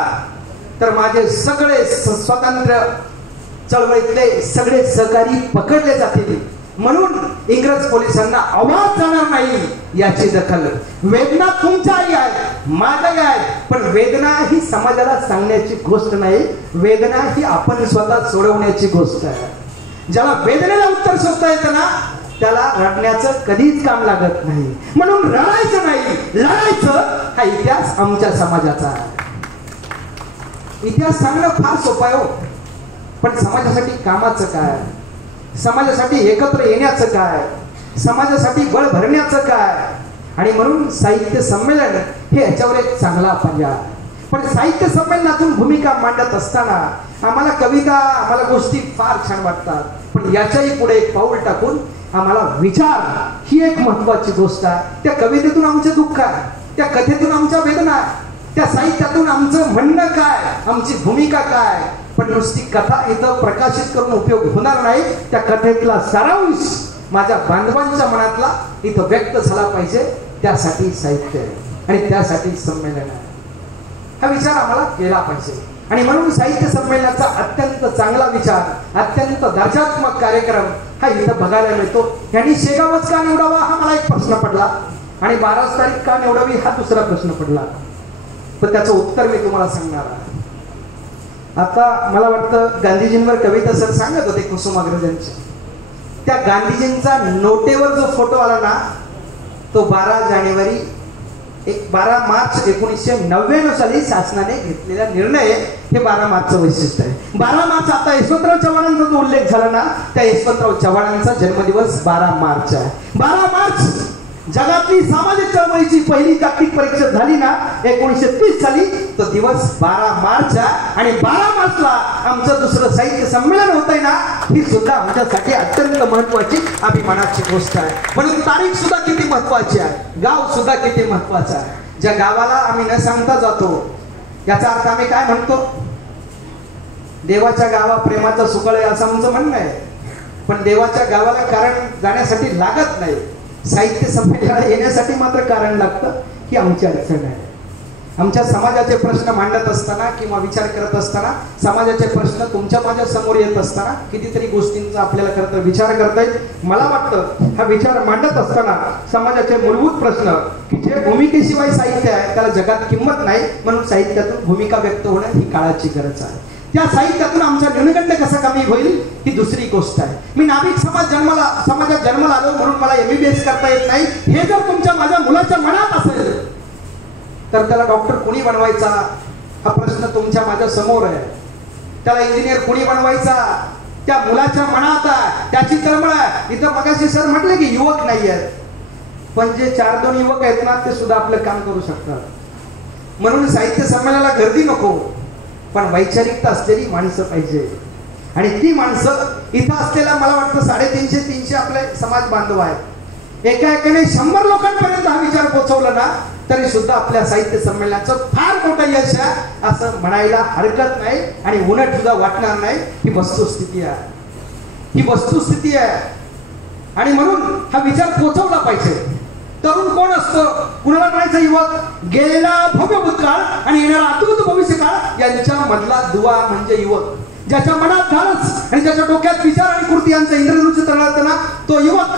तर माझे सगळे स्वतंत्र चळवळीतले सगळे सहकारी पकडले जातील. म्हणून इंग्रज पोलिसांना आवाज जाणार नाही याची दखल. वेदना तुमच्याही आहेत, माझ्याही आहेत, पण वेदना ही समाजाला सांगण्याची गोष्ट नाही. वेदना ही आपण स्वतः सोडवण्याची गोष्ट आहे. ज्याला वेदनेला उत्तर शोधता येतं ना, त्याला रडण्याचं कधीच काम लागत नाही. म्हणून रडायचं नाही, लढायचं. हा इतिहास आमच्या समाजाचा आहे. इतिहास सांगणं फार सोपं आहे हो, पण समाजासाठी कामाचं काय, समाजासाठी एकत्र येण्याचं काय, समाजासाठी बळ भरण्याचं काय. आणि म्हणून साहित्य संमेलन हे याच्यावर एक चांगला पर्याय. पण साहित्य संमेलनातून भूमिका मांडत असताना आम्हाला कविता, आम्हाला गोष्टी फार छान वाटतात, पण याच्याही पुढे एक पाऊल टाकून आम्हाला विचार ही एक महत्वाची गोष्ट आहे. त्या कवितेतून आमचे दुःख आहे, त्या कथेतून आमच्या वेदना आहे, त्या साहित्यातून आमचं म्हणणं काय, आमची भूमिका काय. पण नुसती कथा इथं प्रकाशित करून उपयोग होणार नाही. त्या कथेतला सारांश माझ्या बांधवांच्या मनातला इथं व्यक्त झाला पाहिजे. त्यासाठी साहित्य आहे आणि त्यासाठी संमेलन आहे. हा विचार आम्हाला केला पाहिजे. आणि म्हणून साहित्य संमेलनाचा अत्यंत चांगला विचार, अत्यंत दर्जात्मक कार्यक्रम हा इथं बघायला मिळतो. यांनी शेगावच का निवडावा हा मला एक प्रश्न पडला, आणि 12 तारीख का निवडावी हा दुसरा प्रश्न पडला. पण त्याचं उत्तर मी तुम्हाला सांगणार आहे. आता मला वाटतं गांधीजींवर कविता सर सांगत होते कुसुमाग्रजांची. त्या गांधीजींचा नोटेवर जो फोटो आला ना, तो 12 मार्च 1999 साली शासनाने घेतलेला निर्णय. हे 12 मार्चचं वैशिष्ट्य आहे. 12 मार्च, आता यशवंतराव चव्हाणांचा जो उल्लेख झाला ना, त्या यशवंतराव चव्हाणांचा जन्मदिवस 12 मार्च आहे. 12 मार्च जगातली सामाजिक चळवळीची पहिली जागतिक परीक्षा झाली ना 1930 साली, तो दिवस 12 मार्च आहे. आणि 12 मार्चला आमचं दुसरं साहित्य संमेलन होत आहे ना, ही सुद्धा आमच्यासाठी अत्यंत महत्वाची अभिमानाची गोष्ट आहे. म्हणून तारीख सुद्धा किती महत्वाची आहे, गाव सुद्धा किती महत्वाचं आहे. ज्या गावाला आम्ही न सांगता जातो, याचा अर्थ आम्ही काय म्हणतो, देवाच्या गावा प्रेमाचा सुकळ आहे असं आमचं म्हणणं आहे. पण देवाच्या गावाला कारण जाण्यासाठी लागत नाही, साहित्य संमेलनाला येण्यासाठी मात्र कारण लागतं. ही आमची अडचण आहे. आमच्या समाजाचे प्रश्न मांडत असताना किंवा विचार करत असताना, समाजाचे प्रश्न तुमच्या माझ्या समोर येत असताना कितीतरी गोष्टींचा आपल्याला खरं तर विचार करता येईल. मला वाटतं हा विचार मांडत असताना समाजाचे मूलभूत प्रश्न की जे भूमिकेशिवाय साहित्य आहे त्याला जगात किंमत नाही, म्हणून साहित्यातून भूमिका व्यक्त होणं ही काळाची गरज आहे. त्या साहित्यातून आमचा न्यूनगंड कसा कमी होईल ही दुसरी गोष्ट आहे. मी नाभिक समाजात जन्माला आलो म्हणून मला MBBS करता येत नाही, हे जर तुमच्या माझ्या मुलाच्या मनात असेल तर त्याला डॉक्टर कोणी बनवायचा हा प्रश्न तुमच्या माझ्या समोर आहे. त्याला इंजिनियर कोणी बनवायचा त्या मुलाच्या मनात आहे, त्याची तळमळ आहे. इथं मगाशी सर म्हटले की युवक नाही आहेत, पण जे 4-2 युवक आहेत ना ते सुद्धा आपलं काम करू शकतात. म्हणून साहित्य संमेलनाला गर्दी नको, पण वैचारिकता असलेली माणसं पाहिजे. आणि ती माणसं इथं असलेल्या मला वाटतं 350 आपले समाज बांधव आहेत. एकाने 100 लोकांपर्यंत हा विचार पोहोचवला ना तरी सुद्धा आपल्या साहित्य संमेलनाचं फार मोठं यश आहे असं म्हणायला हरकत नाही. आणि उलट सुद्धा वाटणार नाही. ही वस्तुस्थिती आहे, ही वस्तुस्थिती आहे. आणि म्हणून हा विचार पोहोचवला पाहिजे. तरुण कोण असतो, कुणाला म्हणायचं युवक, गेलेला भव्य भूतकाळ आणि येणारा अद्भुत भविष्यकाळ यांच्या मधला दुवा म्हणजे युवक. ज्याच्या मनात धाडस आणि ज्याच्या डोक्यात विचार आणि कृती यांचं इंद्रधनुष्य तळातना तो युवक.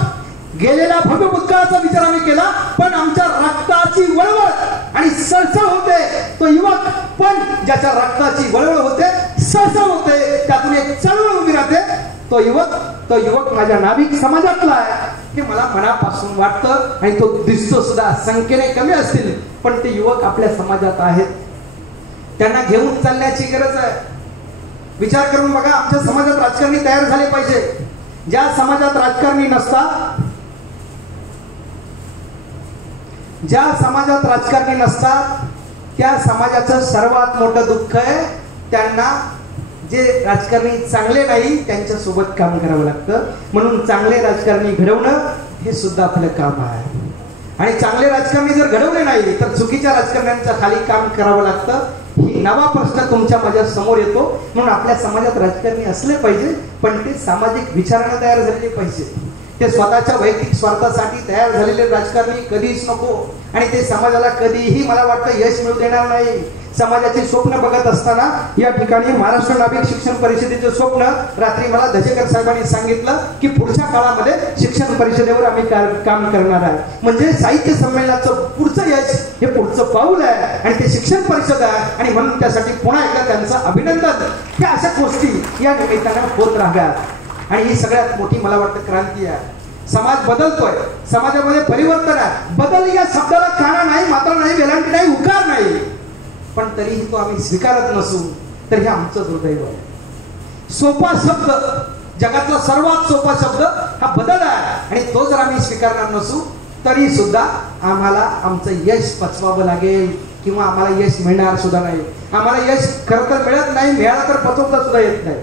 गेलेल्या भव्य भूतकाळाचा विचार आम्ही केला, पण आमच्या रक्ताची वळवळ आणि सळसळ होते तो युवक. पण ज्याच्या रक्ताची वळवळ होते, सळसळ होते, त्यातून एक चळवळ उभी राहते तो युवक माझ्या नाभिक समाजातला आहे हे मला मनापासून वाटतं. आणि तो दिसतो सुद्धा. संख्येने कमी असतील पण ते युवक आपल्या समाजात आहेत, त्यांना घेऊन चालण्याची गरज आहे. विचार करून बघा, आमच्या समाजात राजकारणी तयार झाले पाहिजे. ज्या समाजात राजकारणी नसतात, ज्या समाजात राजकारणी नसतात त्या समाजाचं सर्वात मोठं दुःख आहे. त्यांना जे राजकारणी चांगले नाही त्यांच्या सोबत काम करावं लागतं. म्हणून चांगले राजकारणी घडवणं हे सुद्धा आपलं काम आहे. आणि चांगले राजकारणी जर घडवले नाही तर चुकीच्या राजकारण्यांच्या खाली काम करावं लागतं. ही नवा प्रश्न तुमच्या माझ्या समोर येतो. म्हणून आपल्या समाजात राजकारणी असले पाहिजे, पण ते सामाजिक विचारांना तयार झालेले पाहिजे. ते स्वतःच्या वैयक्तिक स्वार्थासाठी तयार झालेले राजकारणी कधीच नको. आणि ते समाजाला कधीही मला वाटतं यश मिळू देणार नाही. समाजाचे स्वप्न बघत असताना या ठिकाणी महाराष्ट्र नाभिक शिक्षण परिषदेचे स्वप्न रात्री मला दजेकर साहेबांनी सांगितलं की पुढच्या काळामध्ये शिक्षण परिषदेवर आम्ही काम करणार आहे. म्हणजे साहित्य संमेलनाचं पुढचं यश हे पुढचं पाऊल आहे आणि ते शिक्षण परिषद आहे. आणि म्हणून त्यासाठी पुन्हा एकदा त्यांचं अभिनंदन. या अशा गोष्टी या निमित्तानं होत राहाव्यात. आणि ही सगळ्यात मोठी मला वाटतं क्रांती आहे. समाज बदलतोय, समाजामध्ये परिवर्तन आहे. बदल या शब्दाला काना नाही, मात्रा नाही, वेलांटी नाही, उकार नाही, पण तरीही तो आम्ही स्वीकारत नसू तर हे आमचं दुर्दैव आहे. सोपा शब्द, जगातला सर्वात सोपा शब्द हा बदल आहे. आणि तो जर आम्ही स्वीकारणार नसू तरी सुद्धा आम्हाला आमचं यश पचवावं लागेल किंवा आम्हाला यश मिळणार सुद्धा नाही. आम्हाला यश खरं तर मिळत नाही, मिळाला तर पचवता सुद्धा येत नाही.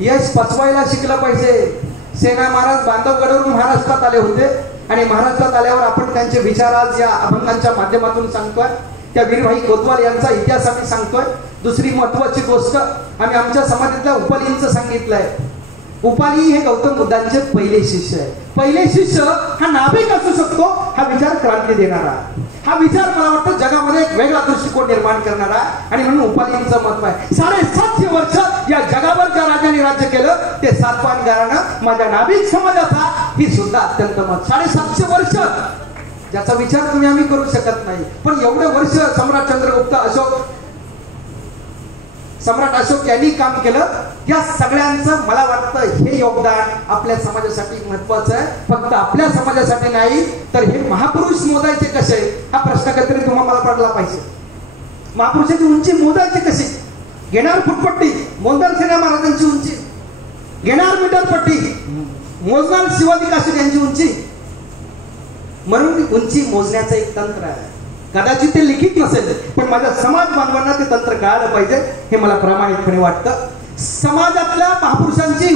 यश पचवायला शिकलं पाहिजे. सेना महाराज बांधवगडवरून महाराष्ट्रात आले होते आणि महाराष्ट्रात आल्यावर आपण त्यांचे विचार आज या अभंगांच्या माध्यमातून सांगतोय. त्या वीरभाई कोतवाल यांचा इतिहास आम्ही सांगतोय. दुसरी महत्वाची गोष्ट आम्ही आमच्या समाजातल्या उपालींचं सांगितलंय. उपाली हे गौतम बुद्धांचे पहिले शिष्य आहे. पहिले शिष्य हा नाभिक असू शकतो. हा विचार क्रांती देणारा, हा विचार मला वाटतं जगामध्ये एक वेगळा दृष्टिकोन निर्माण करणारा. आणि म्हणून उपालींचं महत्व आहे. 750 वर्ष या जगावर ज्या राजांनी राज्य केलं ते सातवाहनकारानं माझ्या नाभिक समाजाचा ही सुद्धा अत्यंत मत. 750 वर्ष ज्याचा विचार तुम्ही आम्ही करू शकत नाही. पण एवढे वर्ष सम्राट चंद्रगुप्त सम्राट अशोक यांनी काम केलं. या सगळ्यांचं मला वाटतं हे योगदान आपल्या समाजासाठी महत्वाचं आहे. फक्त आपल्या समाजासाठी नाही तर हे महापुरुष मोजायचे कसे हा प्रश्न कधीतरी तुम्हाला पडला पाहिजे. महापुरुषाची उंची मोजायची कशी? घेणार फुटपट्टी, मोजणार सेना महाराजांची उंची, घेणार मीटर पट्टी, मोजणार शिवाजी काशीद यांची उंची. म्हणून उंची मोजण्याचं एक तंत्र आहे. कदाचित ते लिखित नसेल पण माझ्या समाज बांधवांना ते तंत्र कळालं पाहिजे हे मला प्रामाणिकपणे वाटतं. समाजातल्या महापुरुषांची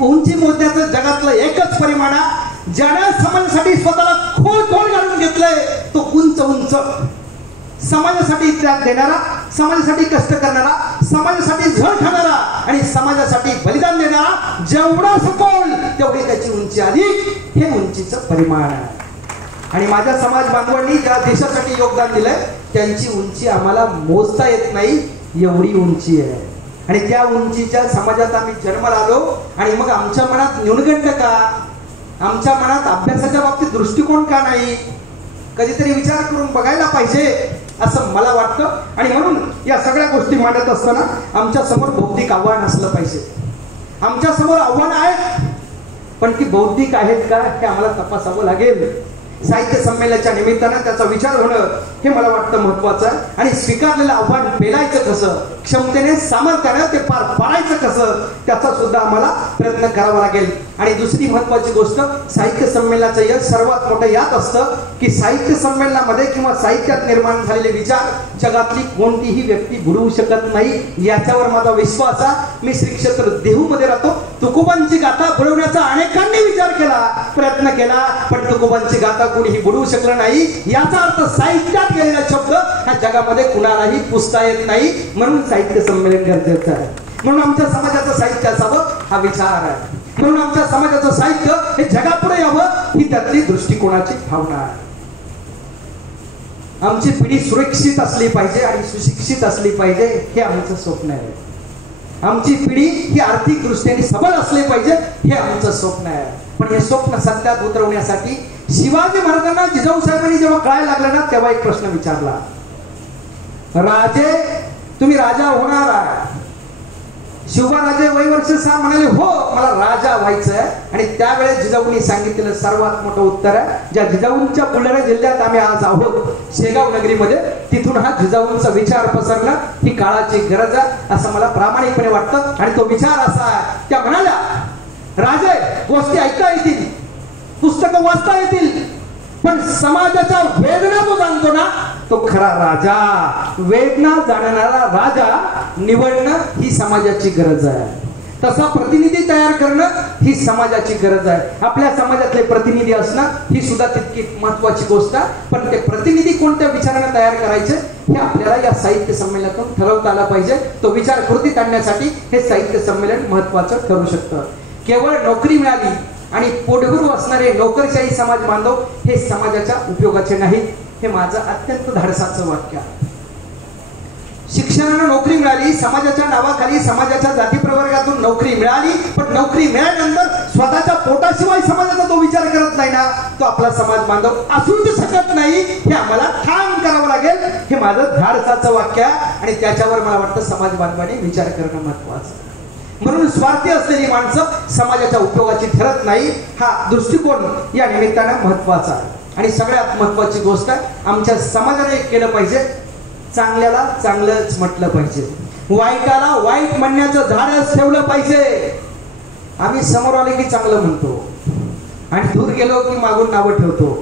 उंची मोजण्याचं जगातलं एकच परिमाण आहे. ज्याने समाजासाठी स्वतःला खोल घालून घेतलंय तो उंच उंच. समाजासाठी त्याग देणारा, समाजासाठी कष्ट करणारा, समाजासाठी झळ खाणारा आणि समाजासाठी बलिदान देणारा जेवढा सखोल तेवढी त्याची उंची अधिक. हे उंचीचं परिमाण आहे. आणि माझ्या समाज बांधवांनी ज्या देशासाठी योगदान दिलंय त्यांची उंची आम्हाला मोजता येत नाही, एवढी उंची आहे. आणि त्या उंचीच्या समाजात आम्ही जन्माला आलो. आणि मग आमच्या मनात न्यूनगंड का, आमच्या मनात अभ्यासाच्या बाबतीत दृष्टिकोन का नाही, कधीतरी विचार करून बघायला पाहिजे असं मला वाटतं. आणि म्हणून या सगळ्या गोष्टी मांडत असताना आमच्या समोर बौद्धिक आव्हान असलं पाहिजे. आमच्या समोर आव्हान आहेत, पण ती बौद्धिक आहेत का हे आम्हाला तपासावं लागेल. साहित्य संमेलनाच्या निमित्तानं त्याचा विचार होणं हे मला वाटतं महत्वाचं आहे. आणि स्वीकारलेलं आव्हान पेलायचं कसं, क्षमतेने सामर्थ्याने ते पार पाडायचं कसं, त्याचा सुद्धा आम्हाला प्रयत्न करावा लागेल. आणि दुसरी महत्वाची गोष्ट, साहित्य संमेलनाचं यश सर्वात मोठं यात असतं की साहित्य संमेलनामध्ये किंवा साहित्यात निर्माण झालेले विचार जगातली कोणतीही व्यक्ती बुडवू शकत नाही, याच्यावर माझा विश्वास आहे. मी श्री क्षेत्र देहू मध्ये राहतो. तुकोबांची गाथा बुडवण्याचा अनेकांनी विचार केला, प्रयत्न केला, पण तुकोबांची गाथा कुणीही बुडवू शकलं नाही. याचा अर्थ साहित्यात गेलेला शब्द ह्या जगामध्ये कुणालाही पुसता येत नाही. म्हणून साहित्य संमेलन गरजेचं आहे. म्हणून आमच्या समाजाचं साहित्य असावं हा विचार आहे. म्हणून आमच्या समाजाचं साहित्य हे जगापुढे यावं ही त्यातली दृष्टिकोनाची भावना आहे. आमची पिढी सुरक्षित असली पाहिजे आणि सुशिक्षित असली पाहिजे हे आमचं स्वप्न आहे. आमची पिढी ही आर्थिक दृष्टीने सबल असली पाहिजे हे आमचं स्वप्न आहे. पण हे स्वप्न सत्यात उतरवण्यासाठी शिवाजी महाराजांना जिजाऊ साहेबांनी जेव्हा कळायला लागलं ना, तेव्हा एक प्रश्न विचारला, राजे तुम्ही राजा होणार आहे. शिवराजे वयवर्ष 6 म्हणाले हो मला राजा व्हायचंय. आणि त्यावेळेस जिजाऊंनी सांगितलेलं सर्वात मोठं उत्तर आहे, ज्या जिजाऊंच्या बुलढाणा जिल्ह्यात आम्ही आज आहोत, शेगाव नगरीमध्ये, तिथून हा जिजाऊंचा विचार पसरणं ही काळाची गरज आहे असं मला प्रामाणिकपणे वाटतं. आणि तो विचार असा आहे, त्या म्हणाल्या राजे गोष्टी ऐकता येतील, पुस्तकं वाचता येतील, पण समाजाच्या वेदना जो जाणतो ना तो खरा राजा. वेदना जाणणारा राजा निवडणं ही समाजाची गरज आहे. तसा प्रतिनिधी तयार करणं ही समाजाची गरज आहे. आपल्या समाजातले प्रतिनिधी असणं ही सुद्धा तितकी महत्वाची गोष्ट आहे. पण ते प्रतिनिधी कोणत्या विचाराने तयार करायचे हे आपल्याला या साहित्य संमेलनातून ठरवता आलं पाहिजे. तो विचार कृतीत आणण्यासाठी हे साहित्य संमेलन महत्वाचं ठरू शकतं. केवळ नोकरी मिळाली आणि पोटभरू असणारे नोकरशाही समाज बांधव हे समाजाच्या उपयोगाचे नाहीत, हे माझं अत्यंत धाडसाचं वाक्य आहे. शिक्षणानं नोकरी मिळाली, समाजाच्या नावाखाली समाजाच्या जाती प्रवर्गातून नोकरी मिळाली, पण नोकरी मिळाल्यानंतर स्वतःच्या पोटाशिवाय समाजाचा तो विचार करत नाही ना, तो आपला समाज बांधव असूच शकत नाही. हे आम्हाला ठाम करावं लागेल, हे माझं धाडसाचं वाक्य आहे. आणि त्याच्यावर मला वाटतं समाज बांधवांनी विचार करणं महत्वाचं. म्हणून स्वार्थी असलेली माणसं समाजाच्या उपयोगाची ठरत नाही, हा दृष्टिकोन या निमित्तानं महत्वाचा आहे. आणि सगळ्यात महत्वाची गोष्ट आमच्या समाजाने एक केलं पाहिजे, चांगल्याला चांगलंच म्हटलं पाहिजे, वाईटाला वाईट म्हणण्याचं धाडस ठेवलं पाहिजे. आम्ही समोर आले की चांगलं म्हणतो आणि दूर गेलो की मागून नावं ठेवतो.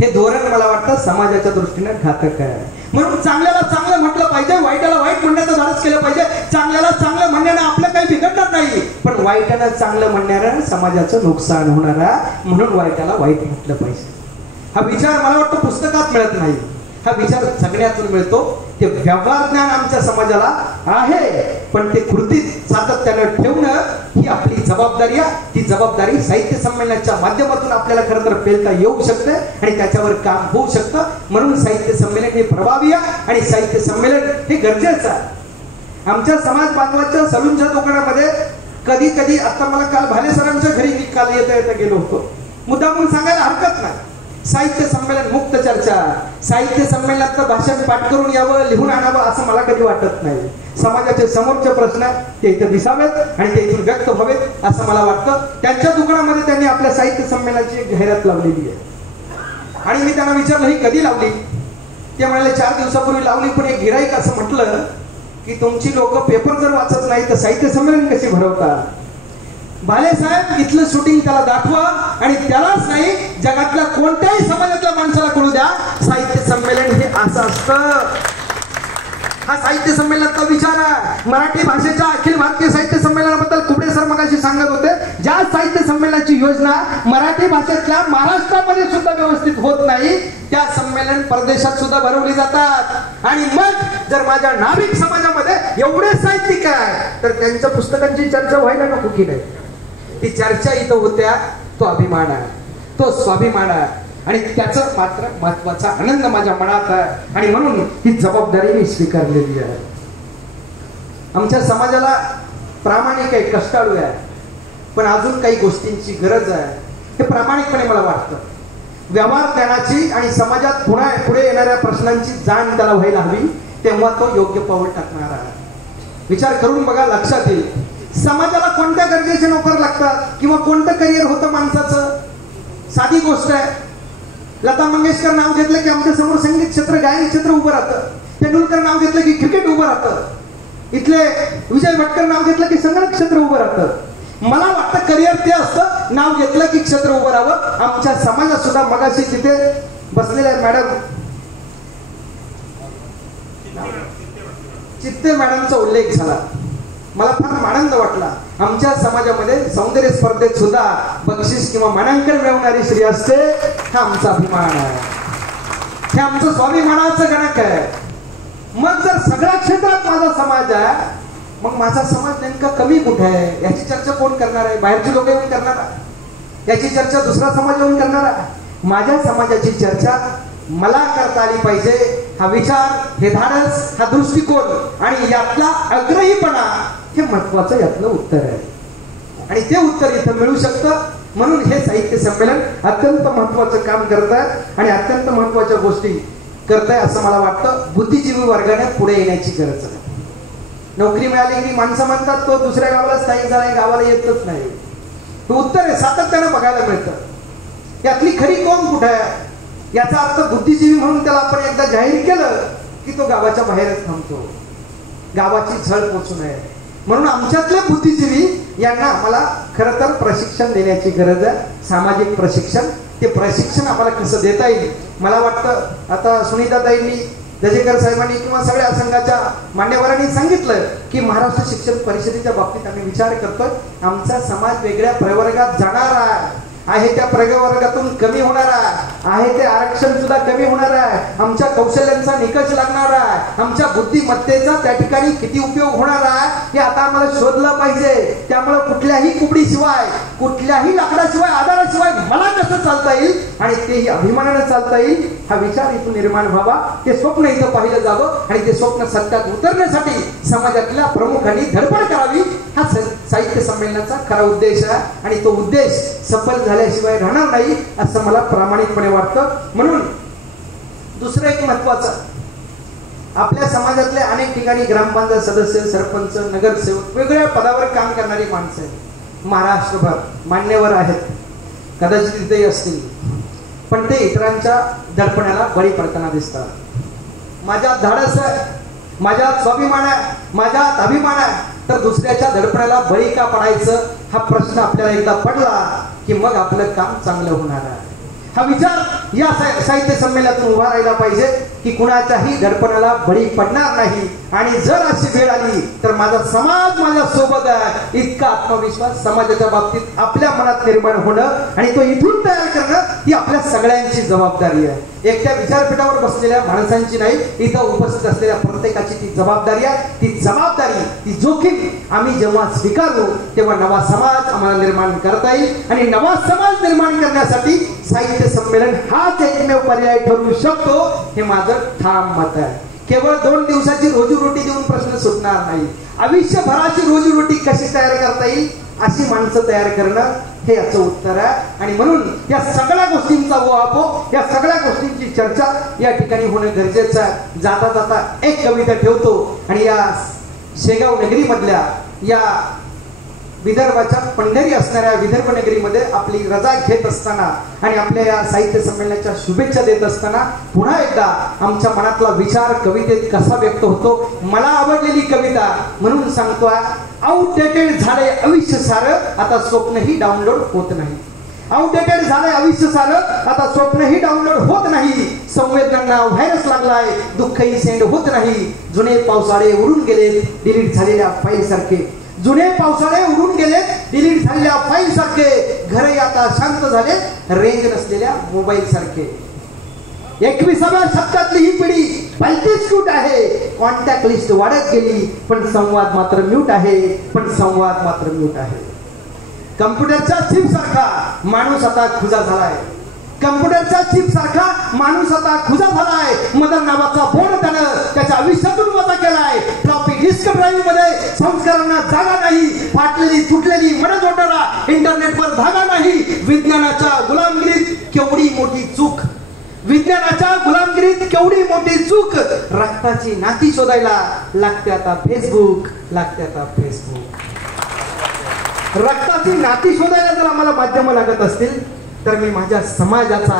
हे धोरण मला वाटतं समाजाच्या दृष्टीने घातक आहे. म्हणून चांगल्याला चांगलं म्हटलं पाहिजे, वाईटाला वाईट म्हणण्याचं धाडस केलं पाहिजे. चांगल्याला चांगलं म्हणण्यानं आपलं काही बिघडणार नाही, पण वाईटाला चांगलं म्हणण्यानं समाजाचं नुकसान होणार आहे. म्हणून वाईटाला वाईट म्हटलं पाहिजे. हा विचार मला वाटतं पुस्तकात मिळत नाही, हा विचार जगण्यातून मिळतो. ते व्यवहार ज्ञान आमच्या समाजाला आहे, पण ते कृतीत सातत्यानं ठेवणं ही आपली जबाबदारी आहे. ती जबाबदारी साहित्य संमेलनाच्या माध्यमातून आपल्याला खरं तर पेलता येऊ शकते आणि त्याच्यावर काम होऊ शकतं. म्हणून साहित्य संमेलन हे प्रभावी आहे आणि साहित्य संमेलन हे गरजेचं आहे. आमच्या समाज बांधवांच्या सलूनच्या दुकानामध्ये कधी कधी, आता मला काल भाले सरांच्या घरी काल येता गेलो होतो, मुद्दामून सांगायला हरकत नाही, साहित्य संमेलन मुक्त चर्चा, साहित्य संमेलनात भाषण पाठ करून यावं, लिहून आणावं असं मला कधी वाटत नाही. समाजाचे समोरचे प्रश्न ते इथे दिसावेत आणि ते इथून व्यक्त व्हावेत असं मला वाटतं. त्यांच्या दुकानामध्ये त्यांनी आपल्या साहित्य संमेलनाची एक जाहिरात लावलेली आहे. आणि मी त्यांना विचारलं ही कधी लावली, ते म्हणाले 4 दिवसापूर्वी लावली. पण एक गिराईक असं म्हटलं की तुमची लोक पेपर जर वाचत नाही तर साहित्य संमेलन कशी भरवतात. भाले साहेब इथलं शूटिंग त्याला दाखवा आणि त्यालाच नाही जगातल्या कोणत्याही समाजातल्या माणसाला कळू द्या, साहित्य संमेलन हे असं असतं. हा साहित्य संमेलनाचा विचार आहे. मराठी भाषेच्या अखिल भारतीय साहित्य संमेलनाबद्दल कुबडे सर मगाशी सांगत होते. ज्या साहित्य संमेलनाची योजना मराठी भाषेतल्या महाराष्ट्रामध्ये सुद्धा व्यवस्थित होत नाही, त्या संमेलन परदेशात सुद्धा भरवली जातात. आणि मग जर माझ्या नाभिक समाजामध्ये एवढे साहित्यिक आहे तर त्यांच्या पुस्तकांची चर्चा व्हायला नको की नाही. ती चर्चा इथं होत्या, तो अभिमान आहे, तो स्वाभिमान आहे. आणि त्याचा मात्र महत्वाचा आनंद माझ्या मनात आहे आणि म्हणून ही जबाबदारी मी स्वीकारलेली आहे. आमच्या समाजाला प्रामाणिक आहे, कष्टाळू आहे, पण अजून काही गोष्टींची गरज आहे. हे प्रामाणिकपणे मला वाटतं. व्यवहार ज्ञानाची आणि समाजात पुढे येणाऱ्या प्रश्नांची जाण त्याला व्हायला हवी, तेव्हा तो योग्य पाऊल टाकणार आहे. विचार करून बघा, लक्षात येईल. समाजाला कोणत्या गरजेचे नोकर लागतात किंवा कोणतं करिअर होतं माणसाचं? साधी गोष्ट आहे. लता मंगेशकर नाव घेतलं की आमच्या समोर संगीत क्षेत्र, गायन क्षेत्र उभं राहतं. तेंडुलकर नाव घेतलं की क्रिकेट उभं राहतं. इथले विजय भटकर नाव घेतलं की संगणक क्षेत्र उभं राहतं. मला वाटतं करिअर ते असतं, नाव घेतलं की क्षेत्र उभं राहावं. आमच्या समाजात सुद्धा मगाशी तिथे बसलेल्या मॅडम चित्ते मॅडमचा उल्लेख झाला. मला फार आनंद वाटला. आमच्या समाजामध्ये सौंदर्य स्पर्धेत सुद्धा बक्षीस किंवा मानांकन मिळवणारी स्त्री असते, हा आमचा अभिमान आहे, हे आमचं स्वाभिमानाचं गणक आहे. मग जर सगळ्या क्षेत्रात माझा समाज आहे, मग माझा समाज नेमका कमी कुठे आहे याची चर्चा कोण करणार आहे? बाहेरची लोक येऊन करणार आहे याची चर्चा? दुसरा समाज येऊन करणार आहे? माझ्या समाजाची चर्चा मला करता आली पाहिजे. हा विचार, हे धाडस, हा दृष्टिकोन आणि यातला आग्रहीपणा हे महत्वाचं यातलं उत्तर आहे. आणि ते उत्तर इथं मिळू शकतं. म्हणून हे साहित्य संमेलन अत्यंत महत्वाचं काम करत आहे आणि अत्यंत महत्वाच्या गोष्टी करत आहे असं मला वाटतं. बुद्धिजीवी वर्गाने पुढे येण्याची गरज आहे. नोकरी मिळाली की माणसं म्हणतात तो दुसऱ्या गावाला स्थायिक झालाय, गावाला येतच नाही. हे उत्तर आहे, सातत्यानं बघायला मिळतं. यातली खरी कोण कुठे आहे याचा अर्थ बुद्धिजीवी म्हणून त्याला आपण एकदा जाहीर केलं की तो गावाच्या बाहेरच थांबतो. गावाची झळ पोचू नये म्हणून आमच्यातले बुद्धिजीवी यांना आम्हाला खरं तर प्रशिक्षण देण्याची गरज आहे. सामाजिक प्रशिक्षण. ते प्रशिक्षण आम्हाला कसं देता येईल? मला वाटतं आता सुनीताताईंनी, दजेकर साहेबांनी किंवा सगळ्या संघाच्या मान्यवरांनी सांगितलं की महाराष्ट्र शिक्षण परिषदेच्या बाबतीत आम्ही विचार करतोय. आमचा समाज वेगळ्या प्रवर्गात जाणार आहे, त्या प्रवर्गातून कमी होणार आहे, ते आरक्षण सुद्धा कमी होणार आहे. आमच्या कौशल्यांचा निकष लागणार आहे, आमच्या बुद्धिमत्तेचा त्या ठिकाणी किती उपयोग होणार आहे हे आता आम्हाला शोधलं पाहिजे. त्यामुळे कुठल्याही कुबडीशिवाय, कुठल्याही लाकडाशिवाय, आधाराशिवाय मला कसं चालता येईल आणि तेही अभिमानानं चालता येईल हा विचार इथून निर्माण व्हावा. ते स्वप्न इथं पाहिलं जावं आणि ते स्वप्न सत्यात उतरण्यासाठी समाजातल्या प्रमुखांनी धडपड करावी. हा साहित्य संमेलनाचा खरा उद्देश आहे आणि तो उद्देश सफल झाल्याशिवाय राहणार नाही असं मला प्रामाणिकपणे वाटतं. म्हणून दुसरं एक महत्वाचं, आपल्या समाजातले अनेक ठिकाणी ग्रामपंचायत सदस्य, सरपंच, नगरसेवक, वेगवेगळ्या पदावर काम करणारी माणसं आहेत. महाराष्ट्रभर मान्यवर आहेत, कदाचित तिथेही असतील, पण ते इतरांच्या दडपणाला बळी पडताना दिसतात. माझ्यात धाडस आहे, माझ्यात स्वाभिमान आहे, माझ्यात अभिमान आहे, तर दुसऱ्याच्या दडपणाला बळी का पडायचं हा प्रश्न आपल्याला एकदा पडला की मग आपलं काम चांगलं होणार आहे. हा विचार या साहित्य संमेलनातून उभा राहिला पाहिजे की कुणाच्याही दडपणाला बळी पडणार नाही. आणि जर अशी वेळ आली तर माझा समाज माझ्या सोबत आहे इतका आत्मविश्वास समाजाच्या बाबतीत आपल्या मनात निर्माण होणं आणि तो इथून तयार करणं ही आपल्या सगळ्यांची जबाबदारी आहे. एकट्या विचारपीठावर बसलेल्या माणसांची नाही, इथं उपस्थित असलेल्या प्रत्येकाची ती जबाबदारी आहे. ती जबाबदारी, ती जोखीम आम्ही जेव्हा स्वीकारू तेव्हा नवा समाज आम्हाला निर्माण करता येईल आणि नवा समाज निर्माण करण्यासाठी साहित्य संमेलन हाच एकमेव पर्याय ठरू शकतो हे माझं ठाम मत आहे. केवळ 2 दिवसाची रोजीरोटी देऊन प्रश्न सुटणार नाही. आयुष्यभराची रोजीरोटी कशी तयार करता येईल अशी माणसं तयार करणं हे याचं उत्तर आहे. आणि म्हणून या सगळ्या गोष्टींचा ओहापोह, या सगळ्या गोष्टींची चर्चा या ठिकाणी होणं गरजेचं आहे. जाता जाता एक कविता ठेवतो आणि या शेगाव नगरी मधल्या, या विदर्भाच्या पंढरी असणाऱ्या विदर्भ नगरीमध्ये आपली रजा घेत असताना आणि आपल्या या साहित्य संमेलनाच्या शुभेच्छा देत असताना पुन्हा एकदा आमच्या मनातला विचार कवितेत कसा व्यक्त होतो, मला आवडलेली कविता म्हणून सांगतोय. आउटडेटेड झाले आयुष्य सारं, आता स्वप्नही डाउनलोड होत नाही. आउटडेटेड झाले आयुष्य सारं, आता स्वप्नही डाउनलोड होत नाही. संवेदनांना व्हायरस लागलाय, दुःखही सेंड होत नाही. जुने पावसाळे उडून गेले डिलीट झालेल्या फाईल सारखे. जुने पावसाळे उडून गेले डिलीट झालेल्या फाईल सारखे. घरे आता शांत झाले रेंज नसलेल्या मोबाईल सारखे. 21व्या शतकातली ही पिढी भलतीच क्यूट आहे. कॉन्टॅक्ट लिस्ट वाढत गेली पण संवाद मात्र म्यूट आहे, पण संवाद मात्र म्यूट आहे. कम्प्युटरच्या चिप सारखा माणूस आता खुजा झालाय. कम्प्युटरच्या चिप सारखा माणूस आता खुजा झालाय. मदर नावाचा बोर्ड त्यानं त्याच्या आयुष्यातून वजा केलाय. फ्लॉपी डिस्क ड्राईव्ह मध्ये संस्कारांना जागा नाही. फाटलेली तुटलेली मन जोडणारा इंटरनेटवर धागा नाही. विज्ञानाच्या गुलामगिरीत केवढी मोठी चूक. विज्ञानाच्या गुलामगिरीत केवढी मोठी चूक. रक्ताची नाती शोधायला लागते आता फेसबुक. लागते आता फेसबुक. रक्ताची नाती शोधायला जर आम्हाला माध्यम लागत असतील तर मी माझ्या समाजाचा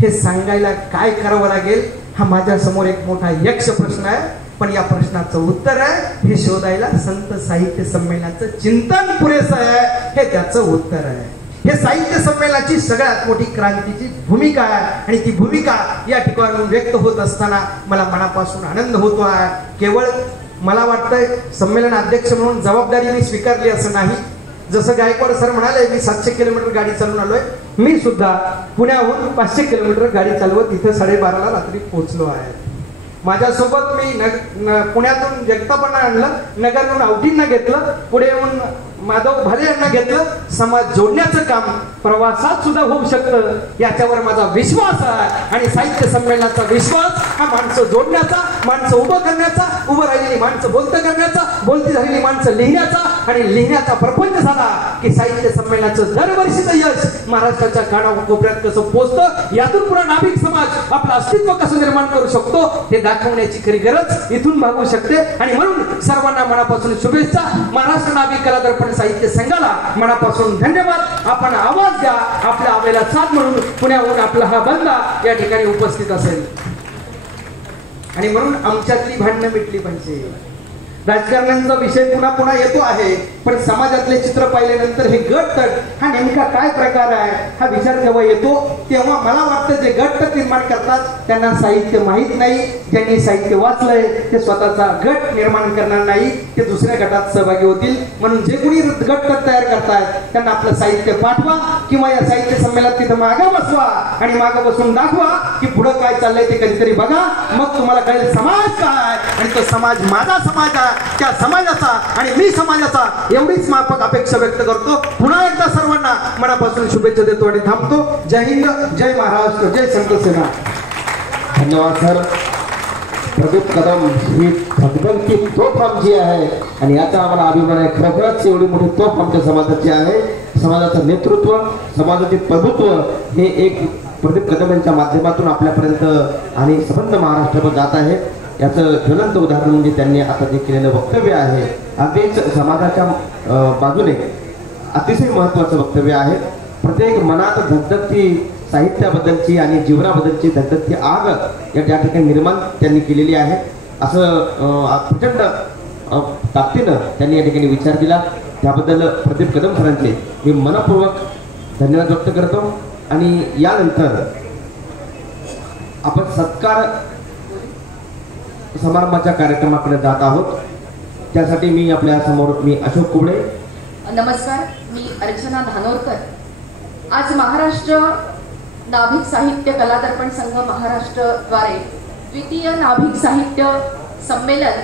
हे सांगायला काय करावं लागेल हा माझ्या समोर एक मोठा यक्ष प्रश्न आहे. पण या प्रश्नाचं उत्तर आहे हे शोधायला संत साहित्य संमेलनाचं चिंतन पुरेसं आहे. हे त्याचं उत्तर आहे. हे साहित्य संमेलनाची सगळ्यात मोठी क्रांतीची भूमिका आहे. आणि ती भूमिका या ठिकाणी व्यक्त होत असताना मला मनापासून आनंद होतो आहे. केवळ मला वाटतंय संमेलन अध्यक्ष म्हणून जबाबदारी मी स्वीकारली असं नाही. जसं गायकवाड सर म्हणाले मी 700 किलोमीटर गाडी चालवून आलोय. मी सुद्धा पुण्याहून 500 किलोमीटर गाडी चालवत इथं 12:30 रात्री पोहोचलो आहे. माझ्यासोबत मी पुण्यातून जगतापांना आणलं, नगरहून आवटींना घेतलं, पुढे येऊन माधव भाले यांना घेतलं. समाज जोडण्याचं काम प्रवासात सुद्धा होऊ शकतं याच्यावर माझा विश्वास आहे. आणि साहित्य संमेलनाचा विश्वास हा माणसं जोडण्याचा, माणसं उभं करण्याचा, उभं राहिलेली माणसं बोलतं करण्याचा, बोलती झालेली माणसं लिहिण्याचा आणि लिहिण्याचा प्रपंच झाला की साहित्य संमेलनाचं दरवर्षीचं यश महाराष्ट्राच्या कानाकोपऱ्यात कसं पोचतं, यातून पुन्हा नाभिक समाज आपलं अस्तित्व कसं निर्माण करू शकतो हे दाखवण्याची खरी गरज इथून भागू शकते. आणि म्हणून सर्वांना मनापासून शुभेच्छा. महाराष्ट्र नाभिक कला दर्पण साहित्य संघाला मनापासून धन्यवाद. आपण आवाज द्या. आपल्या आवेला साथ म्हणून पुण्याहून आपला हा बंदा या ठिकाणी उपस्थित असेल. आणि म्हणून आमच्यातली भांडणं मिटली पाहिजे. राजकारण्यांचा विषय पुन्हा पुन्हा येतो आहे पण समाजातले चित्र पाहिल्यानंतर हे गटतट हा नेमका काय प्रकार आहे हा विचार जेव्हा येतो तेव्हा मला वाटतं जे गटतट निर्माण करतात त्यांना साहित्य माहीत नाही. ज्यांनी साहित्य वाचलंय ते स्वतःचा गट निर्माण करणार नाही, ते दुसऱ्या गटात सहभागी होतील. म्हणून जे कोणी गटतट तयार करतायत त्यांना आपलं साहित्य पाठवा किंवा या साहित्य संमेलनात तिथं मागं बसवा आणि मागं बसून दाखवा की पुढं काय चाललंय ते कधीतरी बघा. मग तुम्हाला कळेल समाज काय आणि तो समाज माझा समाज आहे. त्या समाजाचा आणि मी समाजाचा एवढीच माफक अपेक्षा व्यक्त करतो. पुन्हा एकदा सर्वांना मनापासून शुभेच्छा देतो आणि थांबतो. जय हिंद, जय महाराष्ट्र, जय संत सेना. धन्यवाद सर. प्रदीप कदम ही भगवंती तोफ आमची आहे आणि याचा आम्हाला अभिमान आहे. खरोखरच एवढी मोठी तोफ आमच्या समाजाची आहे. समाजाचं नेतृत्व, समाजाचे प्रभुत्व हे एक प्रदीप कदम यांच्या माध्यमातून आपल्यापर्यंत आणि संबंध महाराष्ट्रावर जात आहे. याचं ज्वलंत उदाहरण म्हणजे त्यांनी आता जे केलेलं वक्तव्य आहे अगदीच समाजाच्या बाजूने अतिशय महत्त्वाचं वक्तव्य आहे. प्रत्येक मनात धगधगती साहित्याबद्दलची आणि जीवनाबद्दलची धगधगती आग या त्या ठिकाणी निर्माण त्यांनी केलेली आहे. असं प्रचंड ताकदीनं त्यांनी या ठिकाणी विचार दिला. त्याबद्दल प्रदीप कदम सरांचे मी मनपूर्वक धन्यवाद व्यक्त करतो. आणि यानंतर आपण सत्कार समारंभाच्या कार्यक्रमाकडे जात आहोत. त्यासाठी मी आपल्या समोर मी अशोक कुबडे. नमस्कार, मी अर्चना धानोरकर. आज महाराष्ट्र नाभिक साहित्य कला दर्पण संघ महाराष्ट्र द्वारे द्वितीय नाभिक साहित्य संमेलन